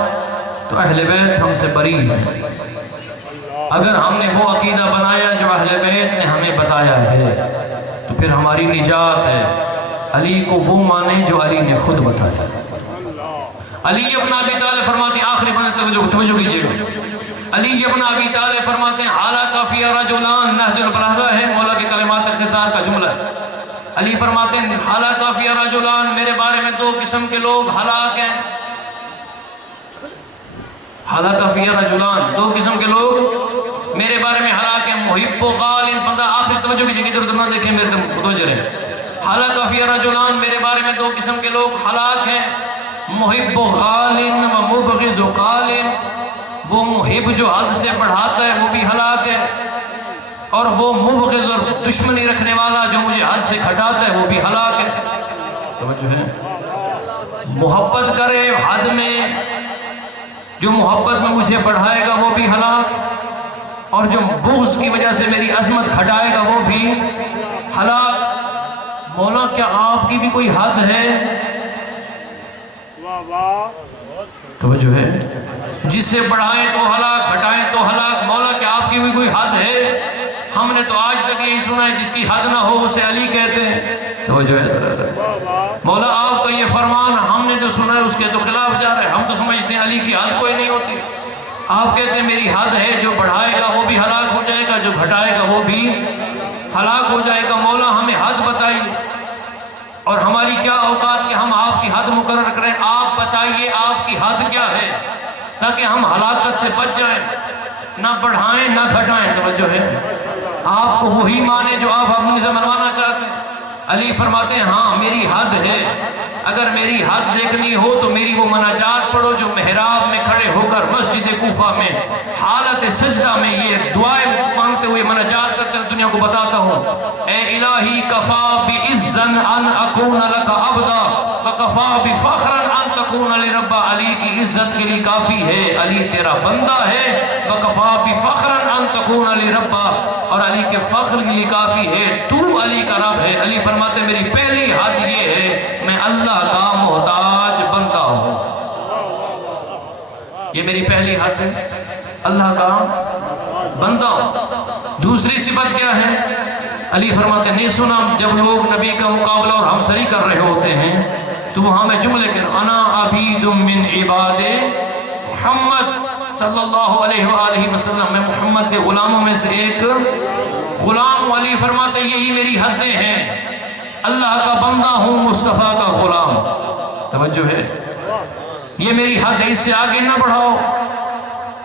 تو اہل بیت ہم سے بری ہے. اگر ہم نے وہ عقیدہ بنایا جو اہل بیت نے ہمیں بتایا ہے تو پھر ہماری نجات ہے. علی کو وہ مانے جو علی نے خود بتایا. علی ابن ابی طالب فرماتے ہیں، آخری بند توجہ کیجئے گا، علی ابن ابی طالب فرماتے ہیں حالا فی رجلان، نہج البلاغہ ہے، مولا کی کلمات اختصار کا جملہ ہے. علی فرماتے ہیں حالا فی رجلان، میرے بارے میں 2 قسم کے لوگ ہلاک ہیں. حالا فی رجلان، 2 قسم کے لوگ میرے بارے میں ہلاک ہیں. محب و غالن، بندہ آخری توجہ کیجئے، ادھر ادھر نہ دیکھیں، میرے تم توجہ رہے. حالا فی رجلان، میرے بارے میں 2 قسم کے لوگ ہلاک ہیں. محب و غالن و مبغض و قالن، وہ محب جو حد سے بڑھاتا ہے وہ بھی ہلاک ہے، اور وہ مبغض اور دشمنی رکھنے والا جو مجھے حد سے گھٹاتا ہے وہ بھی ہلاک ہے. توجہ ہے. محبت کرے حد میں، جو محبت میں مجھے بڑھائے گا وہ بھی ہلاک، اور جو بغض کی وجہ سے میری عظمت گھٹائے گا وہ بھی ہلاک. مولا کیا آپ کی بھی کوئی حد ہے؟ توجہ ہے. جسے بڑھائیں تو ہلاک، گھٹائیں تو ہلاک. مولا کیا آپ کی بھی کوئی حد ہے؟ ہم نے تو آج تک یہی سنا ہے جس کی حد نہ ہو اسے علی کہتے ہیں. توجہ ہے. مولا آپ کا یہ فرمان ہم نے جو سنا ہے اس کے تو خلاف جا رہا ہے. ہم تو سمجھتے ہیں علی کی حد کوئی نہیں ہوتی. آپ کہتے ہیں میری حد ہے، جو بڑھائے گا وہ بھی ہلاک ہو جائے گا، جو گھٹائے گا وہ بھی ہلاک ہو جائے گا. مولا ہمیں حد بتائیے، اور ہماری کیا اوقات کہ ہم آپ کی حد مقرر کریں. آپ بتائیے آپ کی حد کیا ہے تاکہ ہم ہلاکت سے بچ جائیں، نہ بڑھائیں نہ گھٹائیں. توجہ ہے. آپ کو وہی مانے جو آپ اپنے سے منوانا چاہتے ہیں. علی فرماتے ہیں ہاں میری حد ہے. اگر میری حد دیکھنی ہو تو میری وہ مناجات پڑھو جو محراب میں کھڑے ہو کر مسجد کوفہ میں حالت سجدہ میں یہ دعائیں مانگتے ہوئے مناجات کرتے ہوئے دنیا کو بتاتا ہوں. اے الہی کفا بعزن ان اکون لک عبدا وکفا بفخرا ان تکون لربا. علی کی عزت کے لیے کافی ہے علی تیرا بندہ ہے. وکفا بفخرا ان تکون لربا، اور علی کے فخر کے لیے کافی ہے تو علی کا رب ہے. علی فرماتے میری پہلی حد یہ ہے میں اللہ کا محتاج بندہ ہوں. یہ میری پہلی حد ہے، اللہ کا بندہ ہوں. دوسری صفت کیا ہے؟ علی فرماتے نہیں سنا جب لوگ نبی کا مقابلہ اور ہمسری کر رہے ہوتے ہیں تو وہاں میں جملے کہ انا عبید من عباد محمد صلی اللہ علیہ وآلہ وسلم، میں محمد کے غلاموں میں سے ایک غلام. علی فرماتے یہی میری حدیں ہیں. اللہ کا بندہ ہوں، مصطفیٰ کا غلام. توجہ ہے، یہ میری حد ہے، اس سے آگے نہ بڑھاؤ،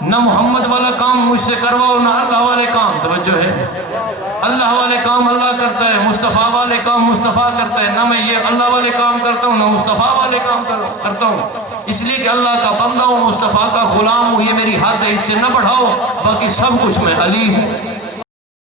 نہ محمد والا کام مجھ سے کرواؤ، نہ اللہ والے کام. توجہ ہے، اللہ والے کام اللہ کرتا ہے، مصطفیٰ والے کام مصطفیٰ کرتا ہے. نہ میں یہ اللہ والے کام کرتا ہوں، نہ مصطفیٰ والے کام کرتا ہوں. اس لیے کہ اللہ کا بندہ ہوں، مصطفیٰ کا غلام ہوں. یہ میری حد ہے، اس سے نہ بڑھاؤ، باقی سب کچھ میں علی ہوں.